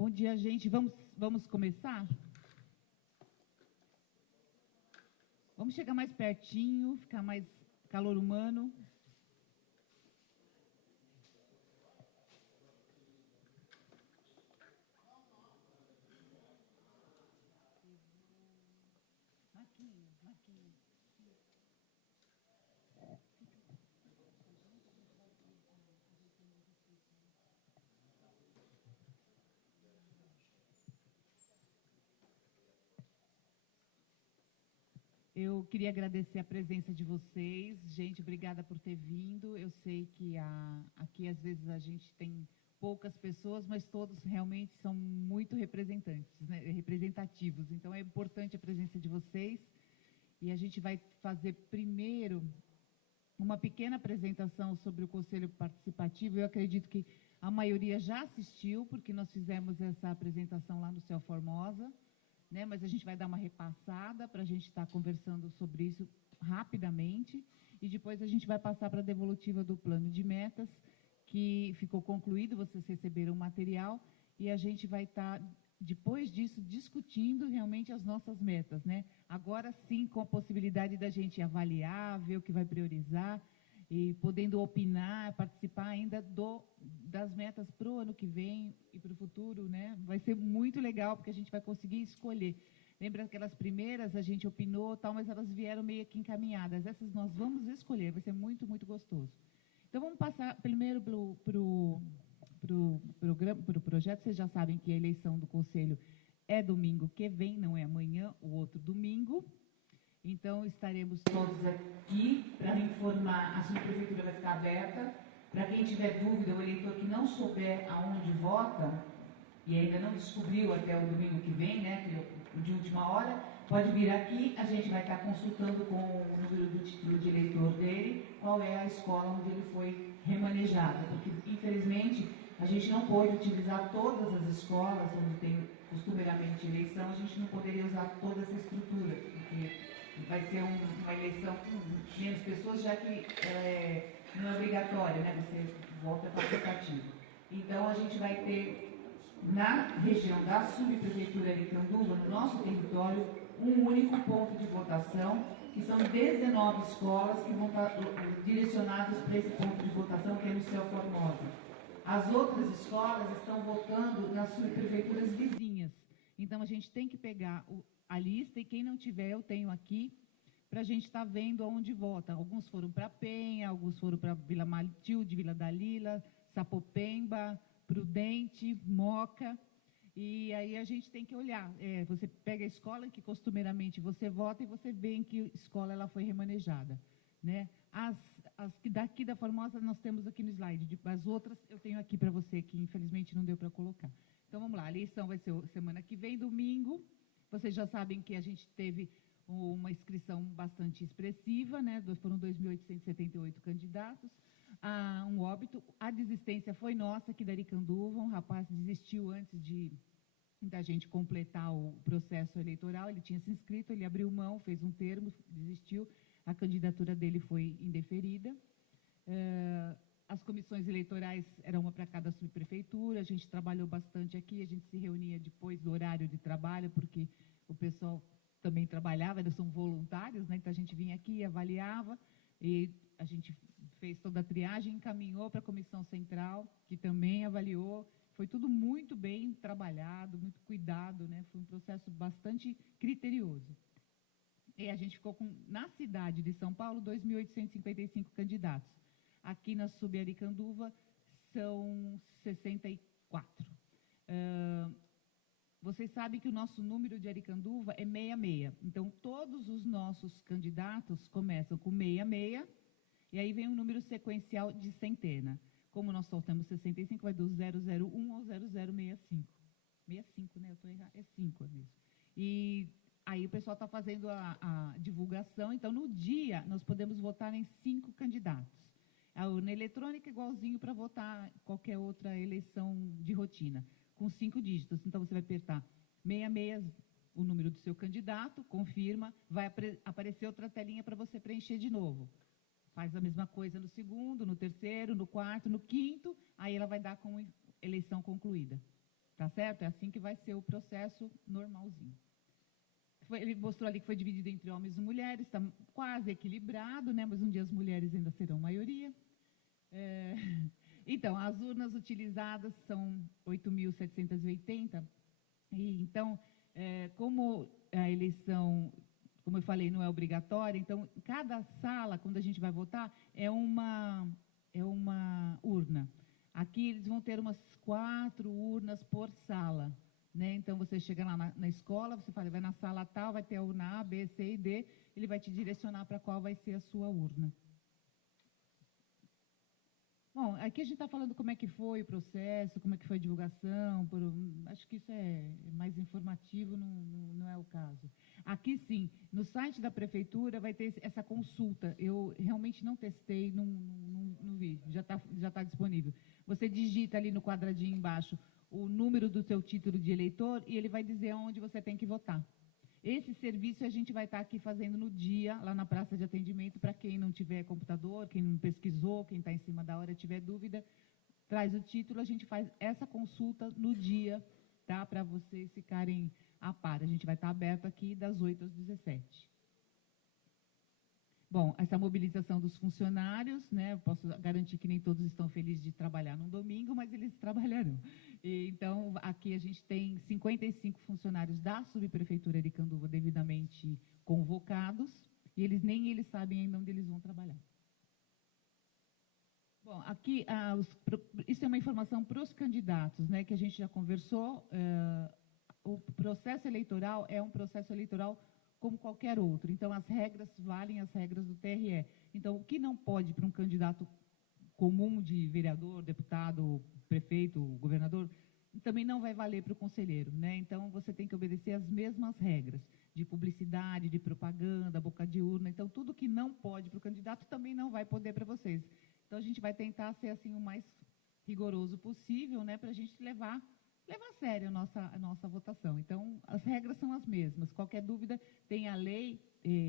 Bom dia, gente. Vamos começar? Vamos chegar mais pertinho, ficar mais calor humano. Eu queria agradecer a presença de vocês. Gente, obrigada por ter vindo. Eu sei que aqui, às vezes, a gente tem poucas pessoas, mas todos realmente são muito representantes, né, representativos. Então, é importante a presença de vocês. E a gente vai fazer primeiro uma pequena apresentação sobre o Conselho Participativo. Eu acredito que a maioria já assistiu, porque nós fizemos essa apresentação lá no Céu Formosa, né? Mas a gente vai dar uma repassada para a gente estar conversando sobre isso rapidamente, e depois a gente vai passar para a devolutiva do plano de metas, que ficou concluído, vocês receberam o material, e a gente vai estar, depois disso, discutindo realmente as nossas metas, né? Agora sim, com a possibilidade da gente avaliar, ver o que vai priorizar, e podendo opinar, participar ainda das metas para o ano que vem e para o futuro, né? Vai ser muito legal, porque a gente vai conseguir escolher. Lembra aquelas primeiras, a gente opinou, tal, mas elas vieram meio que encaminhadas. Essas nós vamos escolher, vai ser muito, muito gostoso. Então, vamos passar primeiro para o projeto. Vocês já sabem que a eleição do Conselho é domingo que vem, não é amanhã, o outro domingo. Então, estaremos todos aqui para informar. A subprefeitura vai ficar aberta. Para quem tiver dúvida, o eleitor que não souber aonde vota, e ainda não descobriu até o domingo que vem, né, que é de última hora, pode vir aqui, a gente vai estar consultando com o número do título de eleitor dele, qual é a escola onde ele foi remanejado, porque, infelizmente, a gente não pode utilizar todas as escolas onde tem costumeiramente eleição, a gente não poderia usar toda essa estrutura, porque vai ser uma eleição com menos pessoas, já que não é obrigatória, né? Você vota facultativo. Então, a gente vai ter, na região da subprefeitura de Aricanduva, no nosso território, um único ponto de votação, que são 19 escolas que vão estar direcionadas para esse ponto de votação, que é no Céu Formosa. As outras escolas estão votando nas subprefeituras vizinhas. Então, a gente tem que pegar a lista, e quem não tiver, eu tenho aqui, para a gente estar vendo aonde vota. Alguns foram para Penha, alguns foram para Vila Matilde, Vila Dalila, Sapopemba, Prudente, Moca, e aí a gente tem que olhar. Você pega a escola em que costumeiramente você vota e você vê em que escola ela foi remanejada, né? As que daqui da Formosa nós temos aqui no slide, as outras eu tenho aqui para você, que infelizmente não deu para colocar. Então vamos lá, a eleição vai ser semana que vem, domingo. Vocês já sabem que a gente teve uma inscrição bastante expressiva, né? Foram 2.878 candidatos. Um óbito. A desistência foi nossa aqui da Aricanduva. Um rapaz desistiu antes da gente completar o processo eleitoral. Ele tinha se inscrito, ele abriu mão, fez um termo, desistiu. A candidatura dele foi indeferida. As comissões eleitorais eram uma para cada subprefeitura. A gente trabalhou bastante aqui. A gente se reunia depois do horário de trabalho, porque o pessoal também trabalhava, eles são voluntários, né? Então a gente vinha aqui, avaliava, e a gente fez toda a triagem, encaminhou para a comissão central, que também avaliou. Foi tudo muito bem trabalhado, muito cuidado, né? Foi um processo bastante criterioso. E a gente ficou com, na cidade de São Paulo, 2.855 candidatos. Aqui na Sub-Aricanduva são 64. Vocês sabem que o nosso número de Aricanduva é 66. Então, todos os nossos candidatos começam com 66, e aí vem um número sequencial de centena. Como nós só temos 65, vai do 001 ao 0065. 65, né? Eu estou errado. É 5 mesmo. E aí o pessoal está fazendo a divulgação. Então, no dia, nós podemos votar em 5 candidatos. A urna eletrônica é igualzinho para votar qualquer outra eleição de rotina, com 5 dígitos. Então, você vai apertar 66, o número do seu candidato, confirma, vai aparecer outra telinha para você preencher de novo. Faz a mesma coisa no segundo, no terceiro, no quarto, no quinto, aí ela vai dar como eleição concluída. tá certo? É assim que vai ser o processo normalzinho. Ele mostrou ali que foi dividido entre homens e mulheres, está quase equilibrado, né? Mas um dia as mulheres ainda serão maioria. Então, as urnas utilizadas são 8.780, e então, como a eleição, como eu falei, não é obrigatória, então, cada sala, quando a gente vai votar, é uma urna. Aqui eles vão ter umas 4 urnas por sala, né? Então, você chega lá na escola, você fala, vai na sala tal, vai ter a urna A, B, C e D, ele vai te direcionar para qual vai ser a sua urna. Bom, aqui a gente está falando como é que foi o processo, como é que foi a divulgação, acho que isso é mais informativo, não é o caso. Aqui sim, no site da prefeitura vai ter essa consulta, eu realmente não testei, não vi, já tá disponível. Você digita ali no quadradinho embaixo o número do seu título de eleitor e ele vai dizer onde você tem que votar. Esse serviço a gente vai estar aqui fazendo no dia, lá na praça de atendimento, para quem não tiver computador, quem não pesquisou, quem está em cima da hora tiver dúvida, traz o título, a gente faz essa consulta no dia, tá? Para vocês ficarem a par. A gente vai estar aberto aqui das 8 às 17. Bom, essa mobilização dos funcionários, né? Eu posso garantir que nem todos estão felizes de trabalhar num domingo, mas eles trabalharão. Então, aqui a gente tem 55 funcionários da subprefeitura de Aricanduva devidamente convocados, e nem eles sabem ainda onde eles vão trabalhar. Bom, aqui, isso é uma informação para os candidatos, né, que a gente já conversou. O processo eleitoral é um processo eleitoral como qualquer outro. Então, as regras valem as regras do TRE. Então, o que não pode para um candidato comum de vereador, deputado, prefeito, governador, também não vai valer para o conselheiro, né? Então, você tem que obedecer as mesmas regras de publicidade, de propaganda, boca de urna. Então, tudo que não pode para o candidato também não vai poder para vocês. Então, a gente vai tentar ser assim o mais rigoroso possível, né, para a gente levar a sério a nossa votação. Então, as regras são as mesmas. Qualquer dúvida, tem a lei,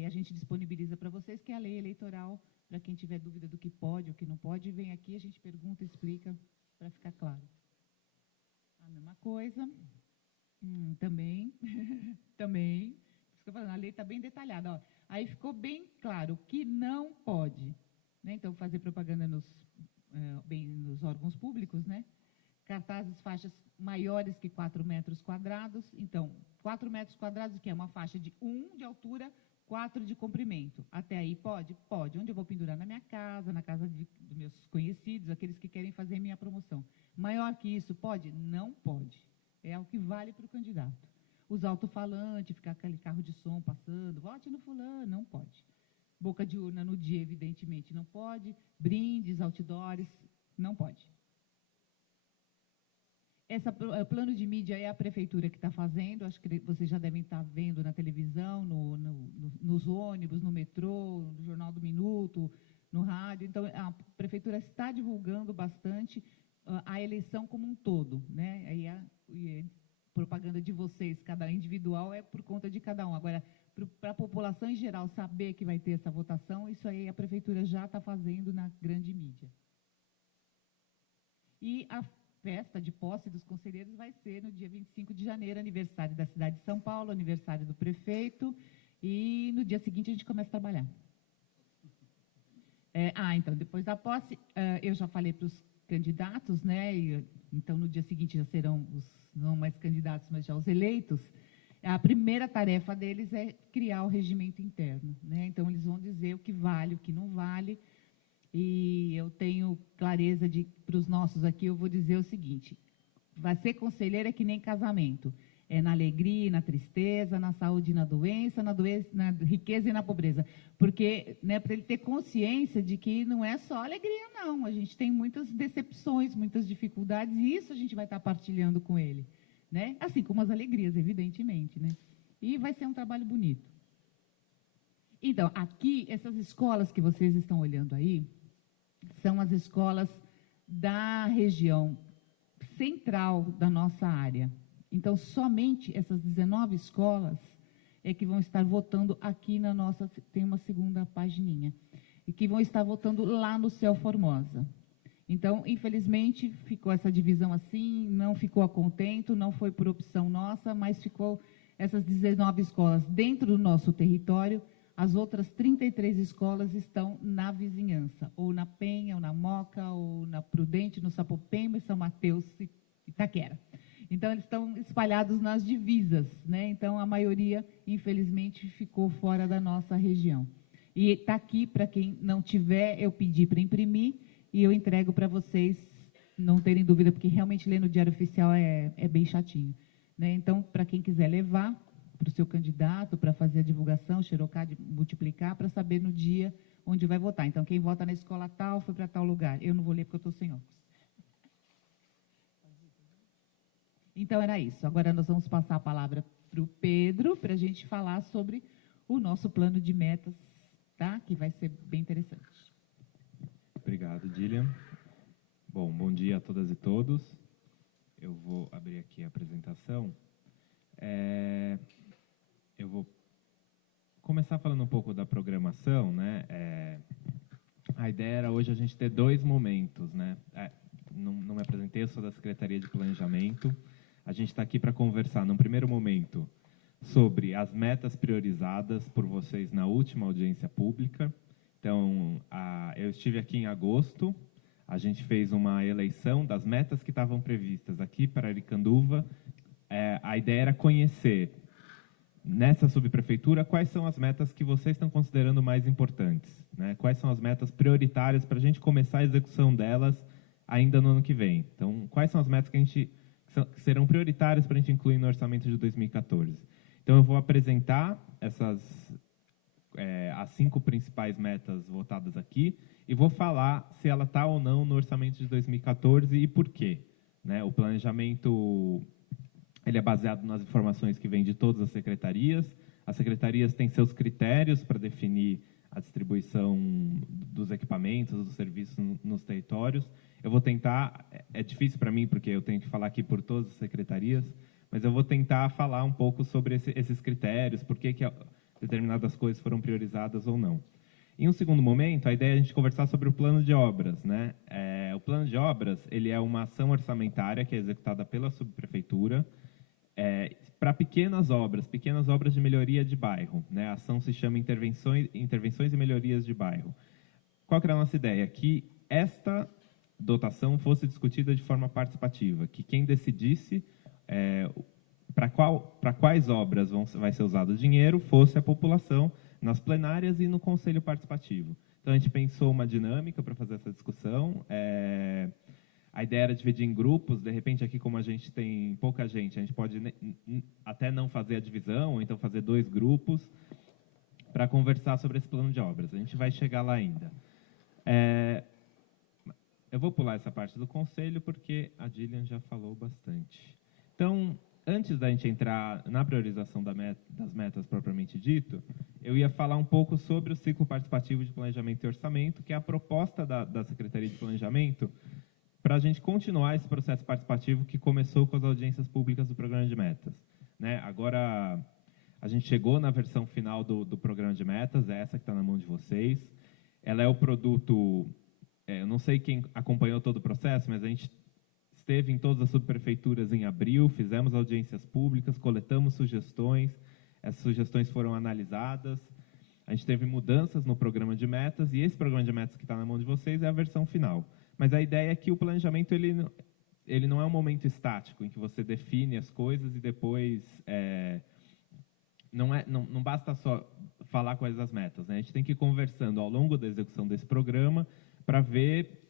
a gente disponibiliza para vocês, que é a lei eleitoral, para quem tiver dúvida do que pode ou que não pode, vem aqui, a gente pergunta e explica para ficar claro. A mesma coisa, também, também, por isso que eu falo, a lei está bem detalhada. Ó. Aí ficou bem claro o que não pode. Né? Então, fazer propaganda nos órgãos públicos, né? Cartazes, faixas maiores que 4 metros quadrados. Então, 4 metros quadrados, que é uma faixa de 1 de altura, 4 de comprimento. Até aí pode? Pode. Onde eu vou pendurar? Na minha casa, na casa dos meus conhecidos, aqueles que querem fazer minha promoção. Maior que isso, pode? Não pode. É o que vale para o candidato. Os alto-falantes, ficar aquele carro de som passando, vote no fulano, não pode. Boca de urna no dia, evidentemente, não pode. Brindes, outdoors, não pode. Plano de mídia é a prefeitura que está fazendo, acho que vocês já devem estar vendo na televisão, nos ônibus, no metrô, no Jornal do Minuto, no rádio. Então, a prefeitura está divulgando bastante a eleição como um todo, né? Aí a propaganda de vocês, cada individual, é por conta de cada um. Agora, para a população em geral saber que vai ter essa votação, isso aí a prefeitura já está fazendo na grande mídia. E a festa de posse dos conselheiros vai ser no dia 25 de janeiro, aniversário da cidade de São Paulo, aniversário do prefeito, e no dia seguinte a gente começa a trabalhar. Então, depois da posse, eu já falei para os candidatos, né? Então, no dia seguinte já serão não mais candidatos, mas já os eleitos. A primeira tarefa deles é criar o regimento interno, né? Então, eles vão dizer o que vale, o que não vale. E eu tenho clareza para os nossos aqui, eu vou dizer o seguinte: vai ser conselheiro é que nem casamento. É na alegria e na tristeza, na saúde e na doença, na riqueza e na pobreza. Porque, né, para ele ter consciência de que não é só alegria, não. A gente tem muitas decepções, muitas dificuldades, e isso a gente vai estar partilhando com ele. Né? Assim como as alegrias, evidentemente. Né? E vai ser um trabalho bonito. Então, aqui, essas escolas que vocês estão olhando aí, são as escolas da região central da nossa área. Então, somente essas 19 escolas é que vão estar votando aqui na nossa, tem uma segunda pagininha, e que vão estar votando lá no Céu Formosa. Então, infelizmente, ficou essa divisão assim, não ficou a contento, não foi por opção nossa, mas ficou essas 19 escolas dentro do nosso território. As outras 33 escolas estão na vizinhança, ou na Penha, ou na Moca, ou na Prudente, no Sapopemba, São Mateus e Itaquera. Então, eles estão espalhados nas divisas, né? Então, a maioria, infelizmente, ficou fora da nossa região. E está aqui, para quem não tiver, eu pedi para imprimir, e eu entrego para vocês não terem dúvida, porque realmente ler no Diário Oficial é bem chatinho, né? Então, para quem quiser levar para o seu candidato, para fazer a divulgação, xerocar, multiplicar, para saber no dia onde vai votar. Então, quem vota na escola tal, foi para tal lugar. Eu não vou ler porque eu estou sem óculos. Então, era isso. Agora nós vamos passar a palavra para o Pedro, para a gente falar sobre o nosso plano de metas, tá? Que vai ser bem interessante. Obrigado, Dília. Bom dia a todas e todos. Eu vou abrir aqui a apresentação. Eu vou começar falando um pouco da programação, né? A ideia era hoje a gente ter 2 momentos, né? Não me apresentei, eu sou da Secretaria de Planejamento. A gente está aqui para conversar, num primeiro momento, sobre as metas priorizadas por vocês na última audiência pública. Então, eu estive aqui em agosto, a gente fez uma eleição das metas que estavam previstas aqui para Aricanduva. A ideia era conhecer, nessa subprefeitura, quais são as metas que vocês estão considerando mais importantes, né? Quais são as metas prioritárias para a gente começar a execução delas ainda no ano que vem. Então, quais são as metas que serão prioritárias para a gente incluir no orçamento de 2014. Então, eu vou apresentar as 5 principais metas votadas aqui e vou falar se ela está ou não no orçamento de 2014 e por quê, né? O planejamento ele é baseado nas informações que vêm de todas as secretarias. As secretarias têm seus critérios para definir a distribuição dos equipamentos, dos serviços nos territórios. Eu vou tentar, é difícil para mim, porque eu tenho que falar aqui por todas as secretarias, mas eu vou tentar falar um pouco sobre esses critérios, por que determinadas coisas foram priorizadas ou não. Em um segundo momento, a ideia é a gente conversar sobre o plano de obras, né? O plano de obras ele é uma ação orçamentária que é executada pela subprefeitura para pequenas obras de melhoria de bairro, né? A ação se chama intervenções e melhorias de bairro. Qual que era a nossa ideia? Que esta dotação fosse discutida de forma participativa, que quem decidisse para quais obras vai ser usado o dinheiro fosse a população nas plenárias e no conselho participativo. Então, a gente pensou uma dinâmica para fazer essa discussão. A ideia era dividir em grupos. De repente, aqui, como a gente tem pouca gente, a gente pode até não fazer a divisão, ou então fazer 2 grupos para conversar sobre esse plano de obras. A gente vai chegar lá ainda. Eu vou pular essa parte do conselho, porque a Dília já falou bastante. Então, antes da gente entrar na priorização das metas propriamente dito, eu ia falar um pouco sobre o ciclo participativo de planejamento e orçamento, que é a proposta da Secretaria de Planejamento para a gente continuar esse processo participativo que começou com as audiências públicas do Programa de Metas, né? Agora, a gente chegou na versão final do Programa de Metas, essa que está na mão de vocês. Ela é o produto... eu não sei quem acompanhou todo o processo, mas a gente esteve em todas as subprefeituras em abril, fizemos audiências públicas, coletamos sugestões, essas sugestões foram analisadas, a gente teve mudanças no programa de metas, e esse programa de metas que está na mão de vocês é a versão final. Mas a ideia é que o planejamento ele não é um momento estático, em que você define as coisas e depois... Não basta só falar quais as metas, né? A gente tem que ir conversando ao longo da execução desse programa para ver,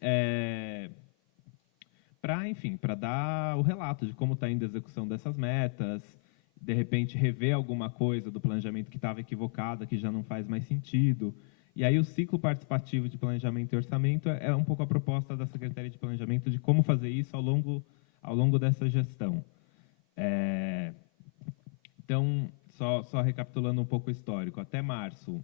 para dar o relato de como está indo a execução dessas metas, de repente rever alguma coisa do planejamento que estava equivocada, que já não faz mais sentido. E aí o ciclo participativo de planejamento e orçamento é um pouco a proposta da Secretaria de Planejamento de como fazer isso ao longo dessa gestão. Então, só recapitulando um pouco o histórico, até março,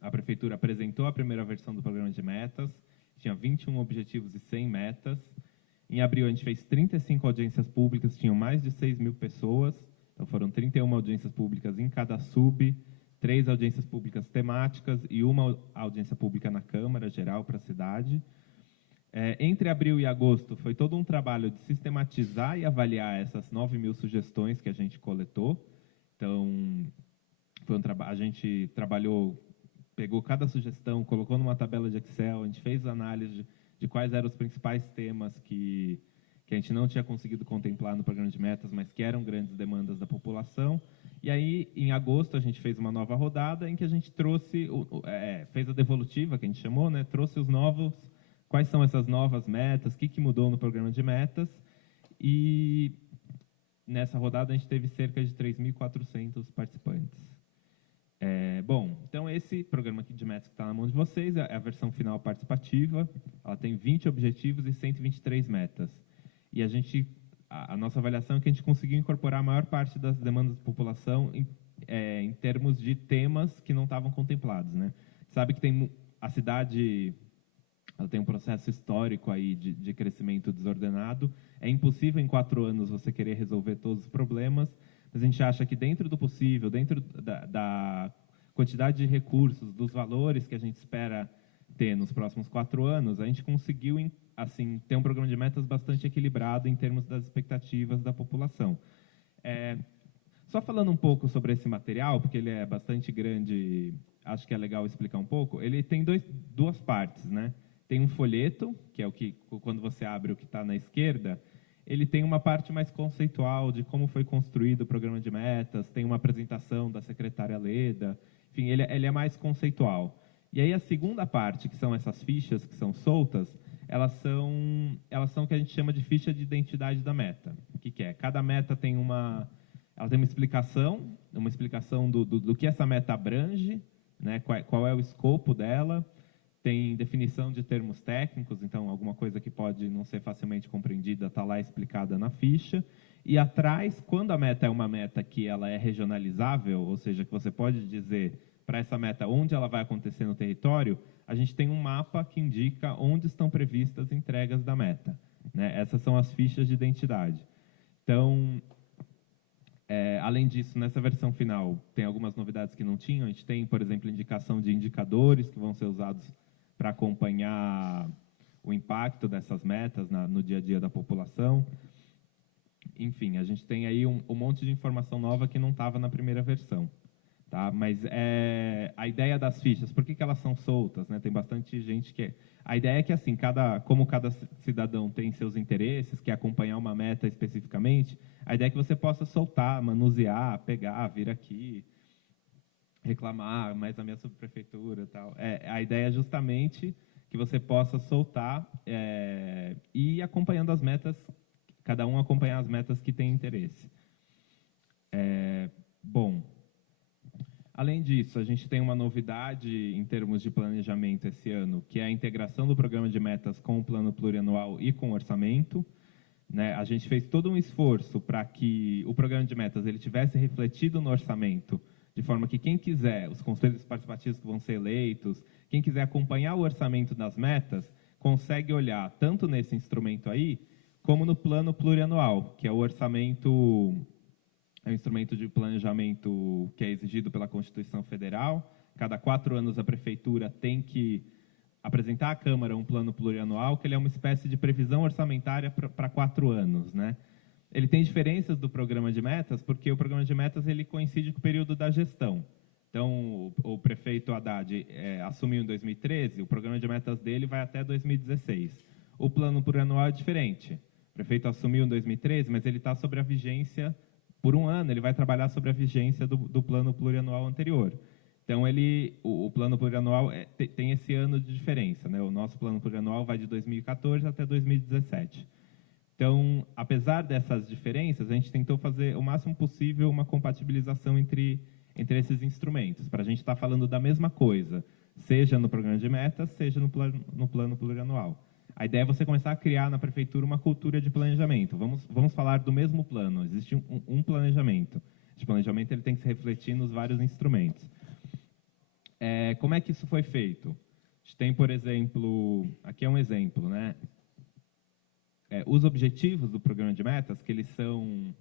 a Prefeitura apresentou a primeira versão do programa de metas, tinha 21 objetivos e 100 metas. Em abril, a gente fez 35 audiências públicas, tinham mais de 6 mil pessoas, então foram 31 audiências públicas em cada sub, 3 audiências públicas temáticas e uma audiência pública na Câmara Geral para a cidade. Entre abril e agosto foi todo um trabalho de sistematizar e avaliar essas 9.000 sugestões que a gente coletou. Então, a gente trabalhou, pegou cada sugestão, colocou numa tabela de Excel, a gente fez análise de quais eram os principais temas que a gente não tinha conseguido contemplar no programa de metas, mas que eram grandes demandas da população. E aí, em agosto, a gente fez uma nova rodada em que a gente trouxe, fez a devolutiva, que a gente chamou, né? Trouxe os novos, quais são essas novas metas, o que mudou no programa de metas. E nessa rodada a gente teve cerca de 3.400 participantes. Bom, então esse programa aqui de metas que está na mão de vocês é a versão final participativa. Ela tem 20 objetivos e 123 metas. E a nossa avaliação é que a gente conseguiu incorporar a maior parte das demandas da população em termos de temas que não estavam contemplados, né? Sabe que a cidade, ela tem um processo histórico aí de crescimento desordenado. É impossível em 4 anos você querer resolver todos os problemas, mas a gente acha que dentro do possível, dentro da quantidade de recursos, dos valores que a gente espera ter nos próximos 4 anos, a gente conseguiu assim ter um programa de metas bastante equilibrado em termos das expectativas da população. Só falando um pouco sobre esse material, porque ele é bastante grande, acho que é legal explicar um pouco. Ele tem duas partes, né? Tem um folheto, que é o que, quando você abre o que está na esquerda, ele tem uma parte mais conceitual de como foi construído o programa de metas, tem uma apresentação da secretária Leda, enfim, ele é mais conceitual. E aí a segunda parte, que são essas fichas que são soltas, elas são o que a gente chama de ficha de identidade da meta. O que é? Cada meta tem ela tem uma explicação do que essa meta abrange, né, qual é o escopo dela, tem definição de termos técnicos, então alguma coisa que pode não ser facilmente compreendida está lá explicada na ficha. E atrás, quando a meta é uma meta que ela é regionalizável, ou seja, que você pode dizer para essa meta onde ela vai acontecer no território, a gente tem um mapa que indica onde estão previstas entregas da meta, né? Essas são as fichas de identidade. Então, além disso, nessa versão final, tem algumas novidades que não tinham. A gente tem, por exemplo, indicação de indicadores que vão ser usados para acompanhar o impacto dessas metas no dia a dia da população. Enfim, a gente tem aí um monte de informação nova que não estava na primeira versão. Tá? Mas a ideia das fichas, por que elas são soltas? Né? Tem bastante gente que... A ideia é que, assim, como cada cidadão tem seus interesses, quer acompanhar uma meta especificamente, a ideia é que você possa soltar, manusear, pegar, vir aqui, reclamar, mais a minha subprefeitura e tal. A ideia é justamente que você possa soltar e ir acompanhando as metas, cada um acompanhar as metas que tem interesse. Bom, além disso, a gente tem uma novidade em termos de planejamento esse ano, que é a integração do programa de metas com o plano plurianual e com o orçamento. Né? A gente fez todo um esforço para que o programa de metas ele tivesse refletido no orçamento, de forma que quem quiser, os conselhos participativos que vão ser eleitos, quem quiser acompanhar o orçamento das metas, consegue olhar tanto nesse instrumento aí, como no plano plurianual, que é o orçamento, é um instrumento de planejamento que é exigido pela Constituição Federal. Cada 4 anos a prefeitura tem que apresentar à Câmara um plano plurianual, que ele é uma espécie de previsão orçamentária para 4 anos, né? Ele tem diferenças do programa de metas, porque o programa de metas ele coincide com o período da gestão. Então, o prefeito Haddad assumiu em 2013, o programa de metas dele vai até 2016. O plano plurianual é diferente. O prefeito assumiu em 2013, mas ele está sobre a vigência, por 1 ano, ele vai trabalhar sobre a vigência do plano plurianual anterior. Então, o plano plurianual tem esse ano de diferença, né? O nosso plano plurianual vai de 2014 até 2017. Então, apesar dessas diferenças, a gente tentou fazer o máximo possível uma compatibilização entre esses instrumentos, para a gente estar falando da mesma coisa, seja no programa de metas, seja no plano plurianual. A ideia é você começar a criar na prefeitura uma cultura de planejamento. Vamos falar do mesmo plano, existe um planejamento. Esse planejamento ele tem que se refletir nos vários instrumentos. Como é que isso foi feito? A gente tem, por exemplo, aqui é um exemplo, né? Os objetivos do programa de metas, que eles são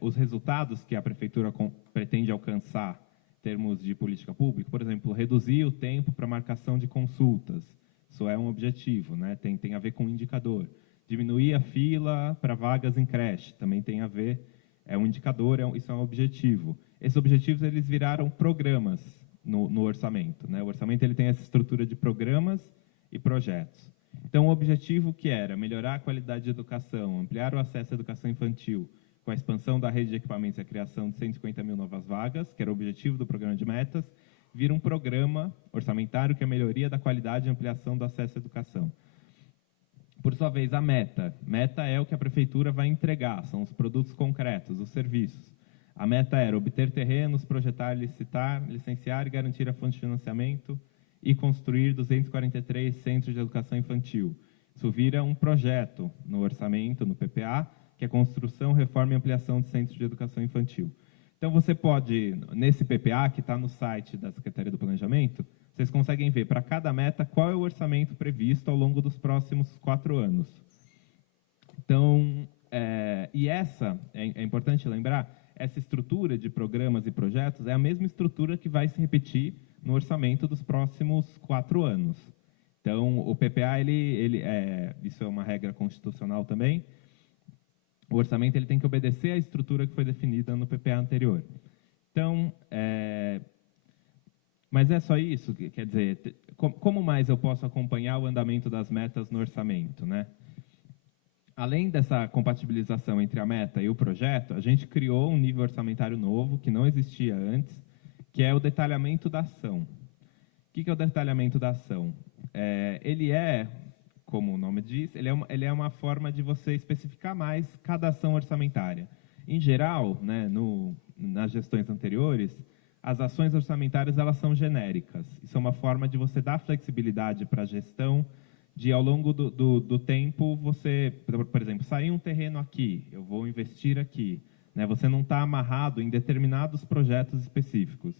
os resultados que a prefeitura pretende alcançar em termos de política pública, por exemplo, reduzir o tempo para marcação de consultas, Isso é um objetivo, né? Tem a ver com indicador. Diminuir a fila para vagas em creche, também tem a ver, é um indicador, isso é um objetivo. Esses objetivos eles viraram programas no orçamento, né? O orçamento ele tem essa estrutura de programas e projetos. Então, o objetivo que era melhorar a qualidade de educação, ampliar o acesso à educação infantil, com a expansão da rede de equipamentos e a criação de 150 mil novas vagas, que era o objetivo do programa de metas, vira um programa orçamentário que é a melhoria da qualidade e ampliação do acesso à educação. Por sua vez, a meta. Meta é o que a prefeitura vai entregar, são os produtos concretos, os serviços. A meta era obter terrenos, projetar, licitar, licenciar e garantir a fonte de financiamento e construir 243 centros de educação infantil. Isso vira um projeto no orçamento, no PPA, que é construção, reforma e ampliação de centros de educação infantil. Então, você pode, nesse PPA, que está no site da Secretaria do Planejamento, vocês conseguem ver para cada meta qual é o orçamento previsto ao longo dos próximos 4 anos. Então, e essa, é importante lembrar, essa estrutura de programas e projetos é a mesma estrutura que vai se repetir no orçamento dos próximos 4 anos. Então, o PPA, isso é uma regra constitucional também, o orçamento ele tem que obedecer à estrutura que foi definida no PPA anterior. Então, mas é só isso? Quer dizer, como mais eu posso acompanhar o andamento das metas no orçamento, né? Além dessa compatibilização entre a meta e o projeto, a gente criou um nível orçamentário novo, que não existia antes, que é o detalhamento da ação. O que é o detalhamento da ação? Ele é, como o nome diz, ele é uma forma de você especificar mais cada ação orçamentária. Em geral, né, nas gestões anteriores, as ações orçamentárias elas são genéricas. Isso é uma forma de você dar flexibilidade para a gestão, de ao longo do tempo você, por exemplo, sair um terreno aqui, eu vou investir aqui. Né? Você não está amarrado em determinados projetos específicos.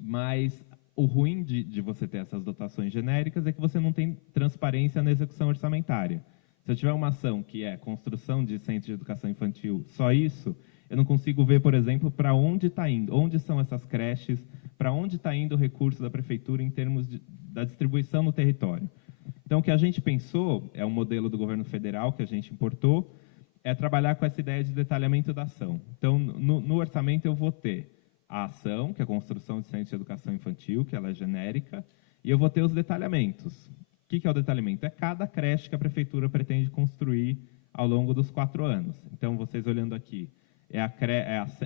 Mas o ruim de você ter essas dotações genéricas é que você não tem transparência na execução orçamentária. Se eu tiver uma ação que é construção de centro de educação infantil, só isso, eu não consigo ver, por exemplo, para onde está indo, onde são essas creches, para onde está indo o recurso da prefeitura em termos da distribuição no território. Então, o que a gente pensou, é um modelo do governo federal que a gente importou, é trabalhar com essa ideia de detalhamento da ação. Então, no orçamento eu vou ter a ação, que é a construção de centros de educação infantil, que ela é genérica, e eu vou ter os detalhamentos. O que é o detalhamento? É cada creche que a prefeitura pretende construir ao longo dos 4 anos. Então, vocês olhando aqui,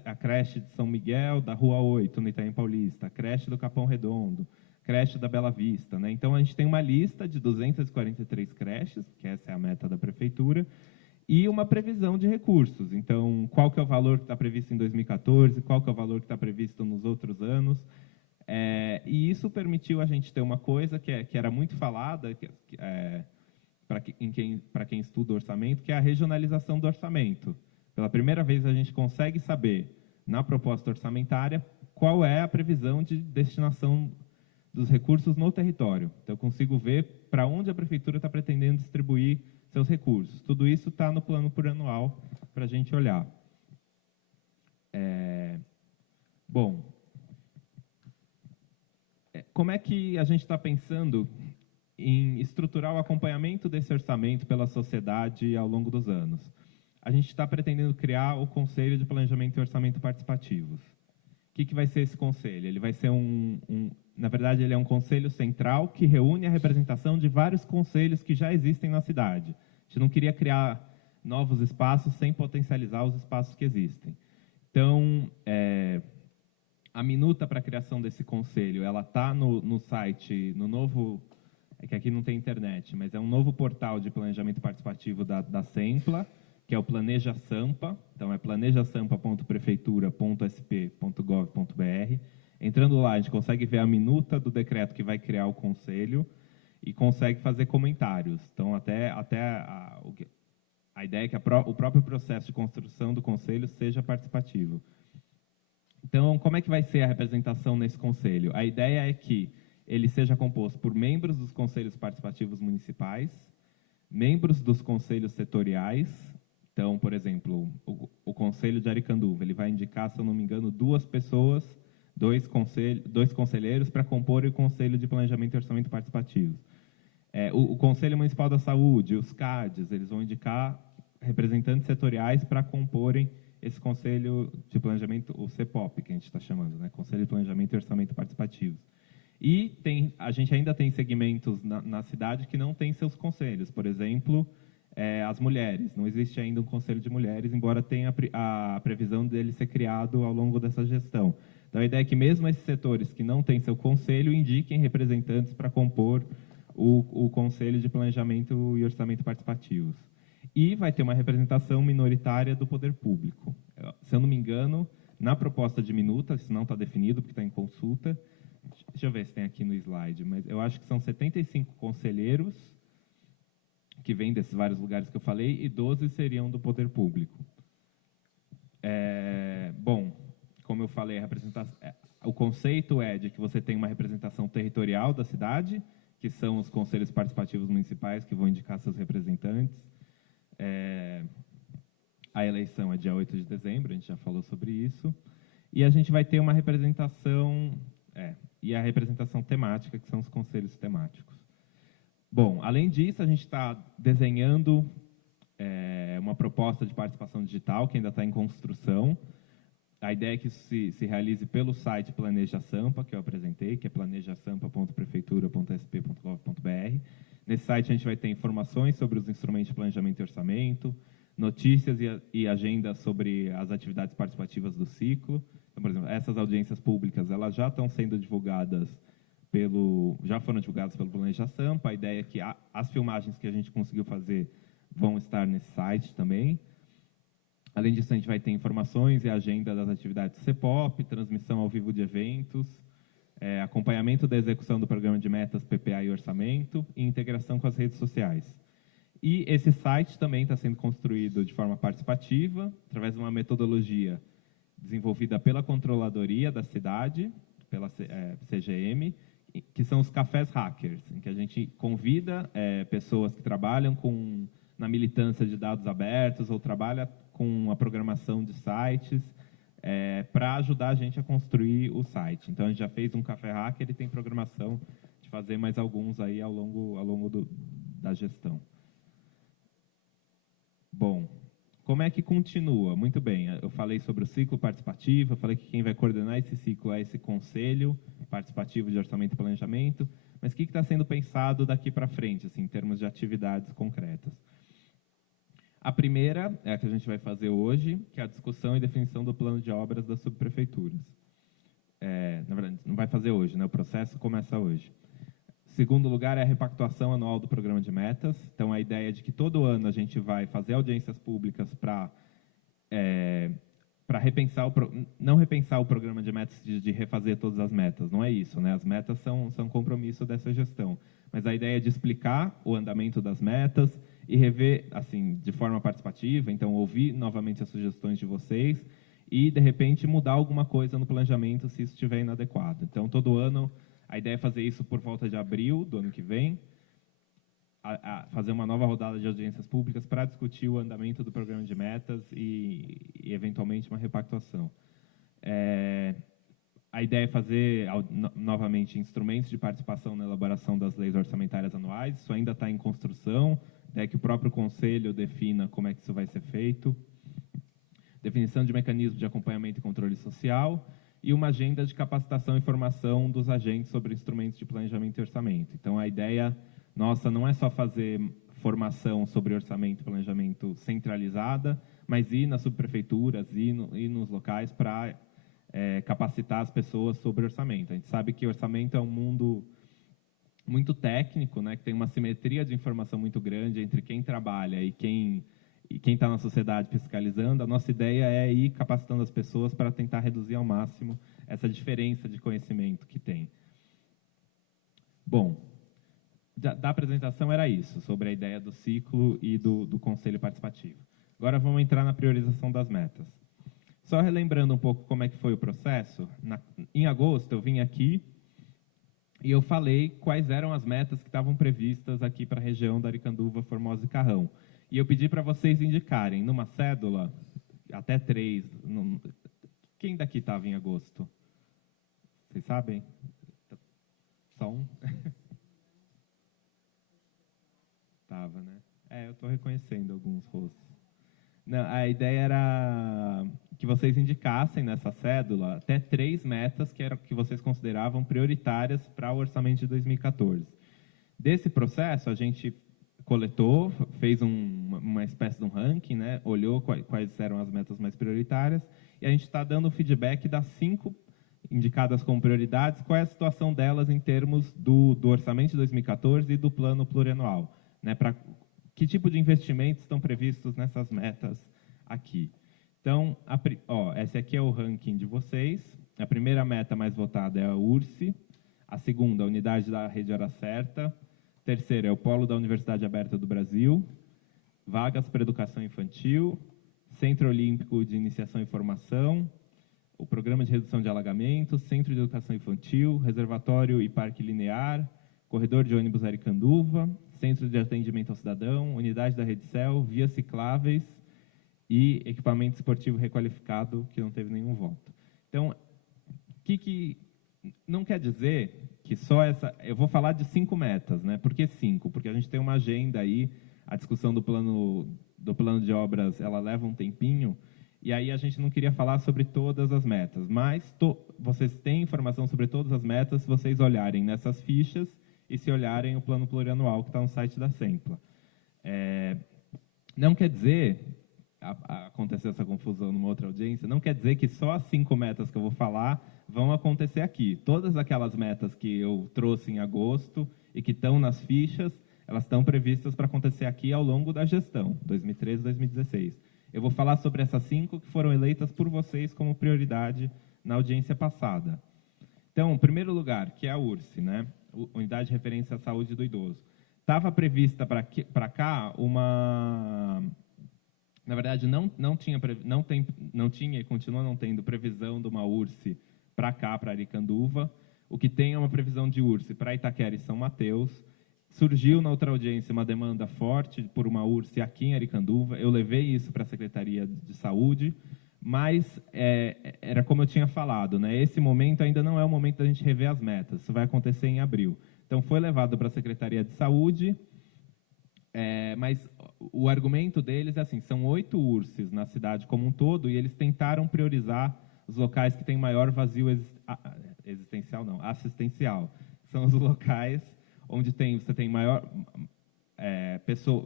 a creche de São Miguel, da Rua 8, no Itaim Paulista, a creche do Capão Redondo, creche da Bela Vista. Né? Então, a gente tem uma lista de 243 creches, que essa é a meta da prefeitura, e uma previsão de recursos. Então, qual que é o valor que está previsto em 2014, qual que é o valor que está previsto nos outros anos. E isso permitiu a gente ter uma coisa que era muito falada para quem estuda orçamento, que é a regionalização do orçamento. Pela primeira vez, a gente consegue saber, na proposta orçamentária, qual é a previsão de destinação dos recursos no território. Então, eu consigo ver para onde a prefeitura está pretendendo distribuir seus recursos. Tudo isso está no plano plurianual para a gente olhar. Bom, como é que a gente está pensando em estruturar o acompanhamento desse orçamento pela sociedade ao longo dos anos? A gente está pretendendo criar o Conselho de Planejamento e Orçamento Participativos. O que vai ser esse conselho? Ele vai ser na verdade, ele é um conselho central que reúne a representação de vários conselhos que já existem na cidade. A gente não queria criar novos espaços sem potencializar os espaços que existem. Então, a minuta para a criação desse conselho, ela está no site, no novo, que aqui não tem internet, mas é um novo portal de planejamento participativo da Sempla, que é o Planeja Sampa. Então, é planejasampa.prefeitura.sp.gov.br. Entrando lá, a gente consegue ver a minuta do decreto que vai criar o conselho e consegue fazer comentários. Então, até a ideia é que o próprio processo de construção do conselho seja participativo. Então, como é que vai ser a representação nesse conselho? A ideia é que ele seja composto por membros dos conselhos participativos municipais, membros dos conselhos setoriais. Então, por exemplo, o Conselho de Aricanduva, ele vai indicar, se eu não me engano, 2 pessoas, 2 conselheiros para compor o Conselho de Planejamento e Orçamento Participativo. O Conselho Municipal da Saúde, os CADs, eles vão indicar representantes setoriais para comporem esse Conselho de Planejamento, o CEPOP, que a gente está chamando, né? Conselho de Planejamento e Orçamento Participativo. E a gente ainda tem segmentos na cidade que não têm seus conselhos. Por exemplo, as mulheres. Não existe ainda um conselho de mulheres, embora tenha a previsão dele ser criado ao longo dessa gestão. Então, a ideia é que mesmo esses setores que não têm seu conselho indiquem representantes para compor o Conselho de Planejamento e Orçamento Participativos. E vai ter uma representação minoritária do poder público. Se eu não me engano, na proposta de minuta, isso não está definido porque está em consulta, deixa eu ver se tem aqui no slide, mas eu acho que são 75 conselheiros que vêm desses vários lugares que eu falei, e 12 seriam do poder público. Bom, como eu falei, o conceito é de que você tem uma representação territorial da cidade, que são os conselhos participativos municipais que vão indicar seus representantes. A eleição é dia 8 de dezembro, a gente já falou sobre isso. E a gente vai ter uma representação, e a representação temática, que são os conselhos temáticos. Bom, além disso, a gente está desenhando uma proposta de participação digital, que ainda está em construção. A ideia é que isso se realize pelo site Planeja Sampa, que eu apresentei, que é planejasampa.prefeitura.sp.gov.br. Nesse site a gente vai ter informações sobre os instrumentos de planejamento e orçamento, notícias e agendas sobre as atividades participativas do ciclo. Então, por exemplo, essas audiências públicas elas já estão sendo divulgadas já foram divulgadas pelo Planeja Sampa. A ideia é que as filmagens que a gente conseguiu fazer vão estar nesse site também. Além disso, a gente vai ter informações e agenda das atividades do CEPOP, transmissão ao vivo de eventos, acompanhamento da execução do programa de metas, PPA e orçamento, e integração com as redes sociais. E esse site também está sendo construído de forma participativa, através de uma metodologia desenvolvida pela Controladoria da cidade, pela CGM, que são os cafés hackers, em que a gente convida pessoas que trabalham na militância de dados abertos ou trabalha com a programação de sites para ajudar a gente a construir o site. Então, a gente já fez um café hacker e tem programação de fazer mais alguns aí ao longo da gestão. Bom, como é que continua? Muito bem, eu falei sobre o ciclo participativo, eu falei que quem vai coordenar esse ciclo é esse Conselho Participativo de Orçamento e Planejamento, mas o que está sendo pensado daqui para frente, assim, em termos de atividades concretas? A primeira é a que a gente vai fazer hoje, que é a discussão e definição do plano de obras das subprefeituras. Na verdade, não vai fazer hoje, né? O processo começa hoje. Segundo lugar é a repactuação anual do programa de metas. Então, a ideia é de que todo ano a gente vai fazer audiências públicas para não repensar o programa de metas de refazer todas as metas, não é isso, né? As metas são compromisso dessa gestão. Mas a ideia é de explicar o andamento das metas e rever, assim, de forma participativa, então ouvir novamente as sugestões de vocês e, de repente, mudar alguma coisa no planejamento se isso estiver inadequado. Então, todo ano, a ideia é fazer isso por volta de abril do ano que vem, fazer uma nova rodada de audiências públicas para discutir o andamento do programa de metas e eventualmente, uma repactuação. A ideia é fazer, novamente, instrumentos de participação na elaboração das leis orçamentárias anuais. Isso ainda está em construção, é que o próprio Conselho defina como é que isso vai ser feito. Definição de mecanismos de acompanhamento e controle social e uma agenda de capacitação e formação dos agentes sobre instrumentos de planejamento e orçamento. Então, a ideia nossa não é só fazer formação sobre orçamento e planejamento centralizada, mas ir nas subprefeituras, ir nos locais para capacitar as pessoas sobre orçamento. A gente sabe que orçamento é um mundo muito técnico, né, que tem uma simetria de informação muito grande entre quem trabalha e quem está na sociedade fiscalizando. A nossa ideia é ir capacitando as pessoas para tentar reduzir ao máximo essa diferença de conhecimento que tem. Bom, da apresentação era isso, sobre a ideia do ciclo e do Conselho Participativo. Agora vamos entrar na priorização das metas. Só relembrando um pouco como é que foi o processo, em agosto eu vim aqui e eu falei quais eram as metas que estavam previstas aqui para a região da Aricanduva, Formosa e Carrão. E eu pedi para vocês indicarem, numa cédula, até 3. Quem daqui estava em agosto? Vocês sabem? Só um? Tava, né? Eu estou reconhecendo alguns rostos. Não, a ideia era que vocês indicassem nessa cédula até 3 metas que vocês consideravam prioritárias para o orçamento de 2014. Desse processo, a gente coletou, fez uma espécie de um ranking, né? Olhou quais eram as metas mais prioritárias, e a gente está dando o feedback das 5 indicadas como prioridades, qual é a situação delas em termos do orçamento de 2014 e do plano plurianual, né? Para que tipo de investimentos estão previstos nessas metas aqui. Então, esse aqui é o ranking de vocês. A primeira meta mais votada é a URSE, a segunda, a Unidade da Rede Hora Certa, terceira é o Polo da Universidade Aberta do Brasil, vagas para educação infantil, Centro Olímpico de Iniciação e Formação, o Programa de Redução de Alagamentos, Centro de Educação Infantil, Reservatório e Parque Linear, Corredor de Ônibus Aricanduva, Centro de Atendimento ao Cidadão, Unidade da Rede Cel, Vias Cicláveis e Equipamento Esportivo Requalificado, que não teve nenhum voto. Então, que não quer dizer que só essa... Eu vou falar de 5 metas, né? Por que 5? Porque a gente tem uma agenda aí, a discussão do plano de obras, ela leva um tempinho, e aí a gente não queria falar sobre todas as metas, mas vocês têm informação sobre todas as metas se vocês olharem nessas fichas e se olharem o plano plurianual que está no site da Sempla. Não quer dizer, aconteceu essa confusão numa outra audiência, não quer dizer que só as 5 metas que eu vou falar vão acontecer aqui. Todas aquelas metas que eu trouxe em agosto e que estão nas fichas, elas estão previstas para acontecer aqui ao longo da gestão, 2013 2016. Eu vou falar sobre essas 5 que foram eleitas por vocês como prioridade na audiência passada. Então, em primeiro lugar, que é a URSE, né? Unidade de Referência à Saúde do Idoso. Estava prevista para cá uma... Na verdade, não tinha e continua não tendo previsão de uma URSE para cá, para Aricanduva. O que tem é uma previsão de URSE para Itaquera e São Mateus. Surgiu na outra audiência uma demanda forte por uma URSE aqui em Aricanduva. Eu levei isso para a Secretaria de Saúde, mas era como eu tinha falado, né? Esse momento ainda não é o momento da gente rever as metas. Isso vai acontecer em abril. Então, foi levado para a Secretaria de Saúde, mas o argumento deles é assim, são 8 URSEs na cidade como um todo, e eles tentaram priorizar os locais que têm maior vazio existencial, não, assistencial. São os locais onde você tem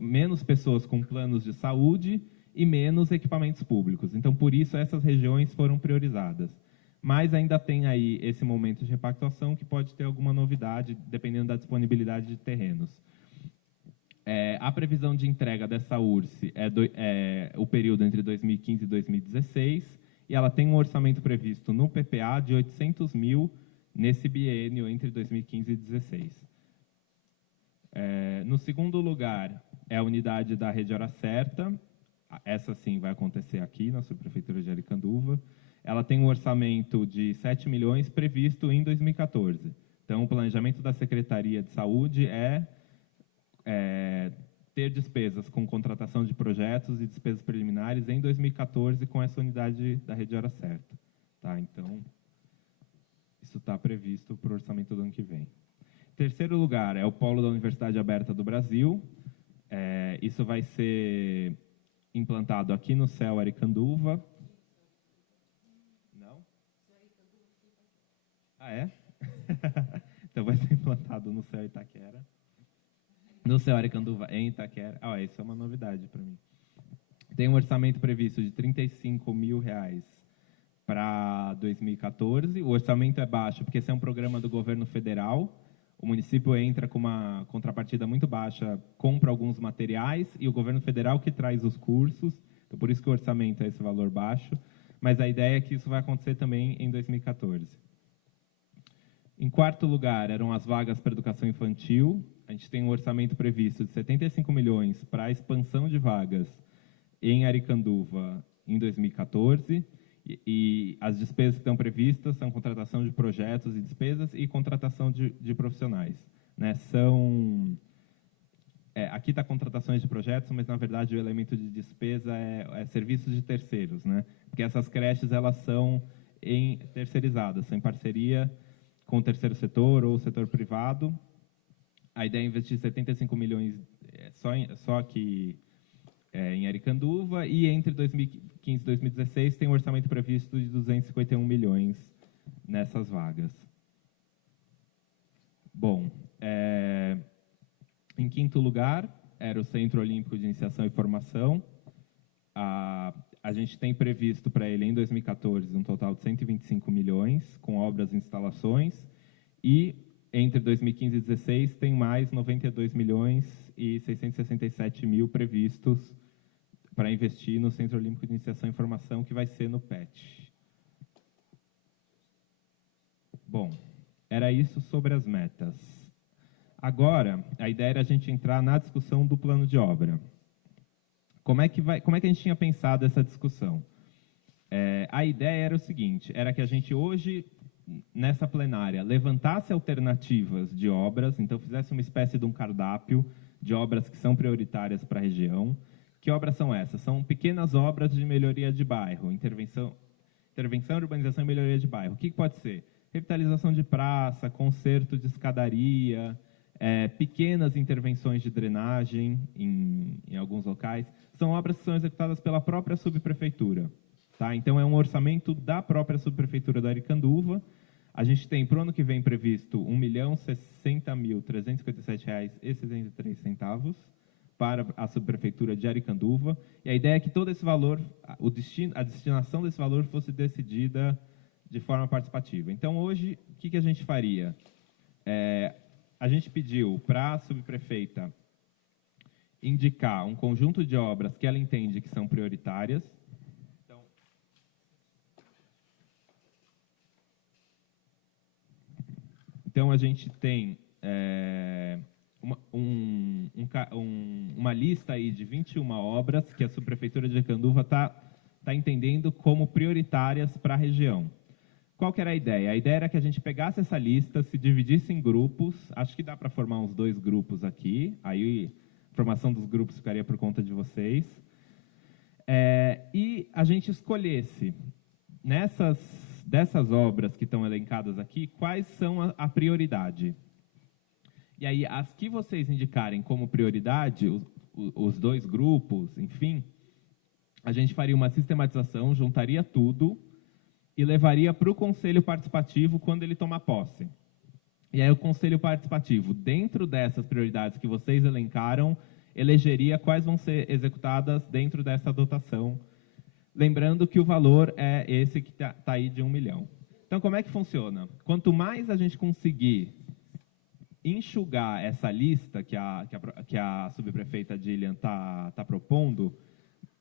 menos pessoas com planos de saúde e menos equipamentos públicos. Então, por isso, essas regiões foram priorizadas. Mas ainda tem aí esse momento de repactuação que pode ter alguma novidade, dependendo da disponibilidade de terrenos. A previsão de entrega dessa URSE é o período entre 2015 e 2016, e ela tem um orçamento previsto no PPA de 800 mil nesse biênio entre 2015 e 2016. No segundo lugar, é a unidade da Rede Hora Certa. Essa sim vai acontecer aqui na Subprefeitura de Aricanduva. Ela tem um orçamento de 7 milhões previsto em 2014. Então, o planejamento da Secretaria de Saúde é ter despesas com contratação de projetos e despesas preliminares em 2014 com essa unidade da Rede Hora Certa. Tá? Então, isso está previsto para o orçamento do ano que vem. Terceiro lugar é o Polo da Universidade Aberta do Brasil. Isso vai ser implantado aqui no CEL Aricanduva. Não? Ah, é? Então vai ser implantado no CEL Itaquera. No CEL Aricanduva em Itaquera. Isso é uma novidade para mim. Tem um orçamento previsto de R$ 35 mil para 2014. O orçamento é baixo porque esse é um programa do governo federal. O município entra com uma contrapartida muito baixa, compra alguns materiais, e o governo federal que traz os cursos. Então, por isso que o orçamento é esse valor baixo. Mas a ideia é que isso vai acontecer também em 2014. Em quarto lugar, eram as vagas para educação infantil. A gente tem um orçamento previsto de 75 milhões para a expansão de vagas em Aricanduva em 2014. E as despesas que estão previstas são contratação de projetos e despesas e contratação de profissionais. Né? Aqui está contratações de projetos, mas, na verdade, o elemento de despesa é serviços de terceiros. Né? Porque essas creches elas são terceirizadas, são em parceria com o terceiro setor ou o setor privado. A ideia é investir 75 milhões só aqui em Aricanduva, e entre 2015 e 2016 tem um orçamento previsto de 251 milhões nessas vagas. Bom, em quinto lugar, era o Centro Olímpico de Iniciação e Formação. A gente tem previsto para ele, em 2014, um total de 125 milhões, com obras e instalações, e entre 2015 e 2016 tem mais 92 milhões e 667 mil previstos para investir no Centro Olímpico de Iniciação e Formação, que vai ser no PET. Bom, era isso sobre as metas. Agora, a ideia era a gente entrar na discussão do plano de obra. Como é que a gente tinha pensado essa discussão? A ideia era o seguinte, era que a gente hoje, nessa plenária, levantasse alternativas de obras, então fizesse uma espécie de um cardápio de obras que são prioritárias para a região. Que obras são essas? São pequenas obras de melhoria de bairro, intervenção, urbanização e melhoria de bairro. O que pode ser? Revitalização de praça, conserto de escadaria, pequenas intervenções de drenagem em alguns locais. São obras que são executadas pela própria subprefeitura. Tá? Então, é um orçamento da própria subprefeitura da Aricanduva. A gente tem, para o ano que vem, previsto R$ 1.060.357,63 para a subprefeitura de Aricanduva. E a ideia é que todo esse valor, a destinação desse valor fosse decidida de forma participativa. Então, hoje, o que a gente faria? A gente pediu para a subprefeita indicar um conjunto de obras que ela entende que são prioritárias. Então a gente tem uma lista aí de 21 obras que a subprefeitura de Aricanduva está entendendo como prioritárias para a região. Qual que era a ideia? A ideia era que a gente pegasse essa lista, se dividisse em grupos, acho que dá para formar uns 2 grupos aqui, aí a formação dos grupos ficaria por conta de vocês, e a gente escolhesse, dessas obras que estão elencadas aqui, quais são a prioridade. E aí, as que vocês indicarem como prioridade, os 2 grupos, enfim, a gente faria uma sistematização, juntaria tudo, e levaria para o Conselho Participativo quando ele tomar posse. E aí o Conselho Participativo, dentro dessas prioridades que vocês elencaram, elegeria quais vão ser executadas dentro dessa dotação. Lembrando que o valor é esse que está aí de 1 milhão. Então, como é que funciona? Quanto mais a gente conseguir enxugar essa lista que a subprefeita Dilian está propondo,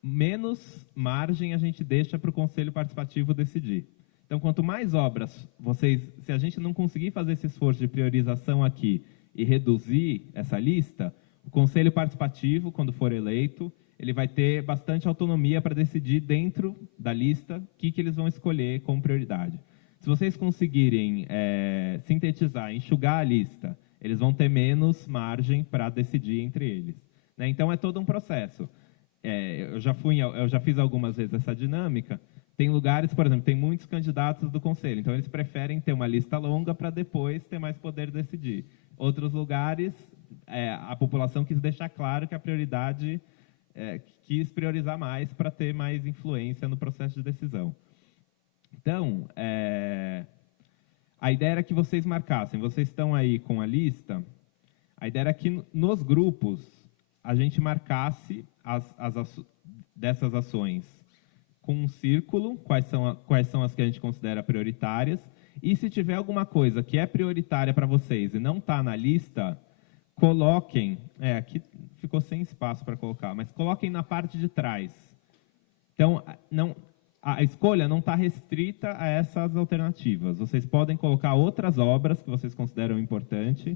menos margem a gente deixa para o Conselho Participativo decidir. Então, quanto mais obras se a gente não conseguir fazer esse esforço de priorização aqui e reduzir essa lista, o Conselho Participativo, quando for eleito, ele vai ter bastante autonomia para decidir dentro da lista o que eles vão escolher como prioridade. Se vocês conseguirem sintetizar, enxugar a lista, eles vão ter menos margem para decidir entre eles. Né? Então, é todo um processo. Eu já fiz algumas vezes essa dinâmica. Tem lugares, por exemplo, tem muitos candidatos do Conselho, então eles preferem ter uma lista longa para depois ter mais poder de decidir. Outros lugares, a população quis deixar claro que a prioridade quis priorizar mais para ter mais influência no processo de decisão. Então, a ideia era que vocês marcassem, vocês estão aí com a lista, a ideia era que nos grupos a gente marcasse dessas ações com um círculo, quais são as que a gente considera prioritárias, e se tiver alguma coisa que é prioritária para vocês e não está na lista, coloquem, aqui ficou sem espaço para colocar, mas coloquem na parte de trás. Então, a escolha não está restrita a essas alternativas. Vocês podem colocar outras obras que vocês consideram importantes.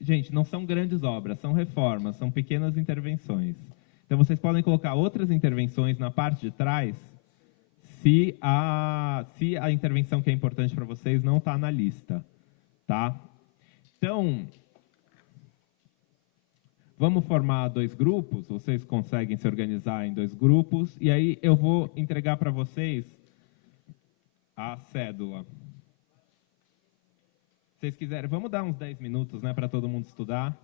Gente, não são grandes obras, são reformas, são pequenas intervenções. Então, vocês podem colocar outras intervenções na parte de trás se a intervenção que é importante para vocês não está na lista. Tá? Então, vamos formar 2 grupos, vocês conseguem se organizar em 2 grupos, e aí eu vou entregar para vocês a cédula. Se vocês quiserem, vamos dar uns 10 minutos, né, para todo mundo estudar.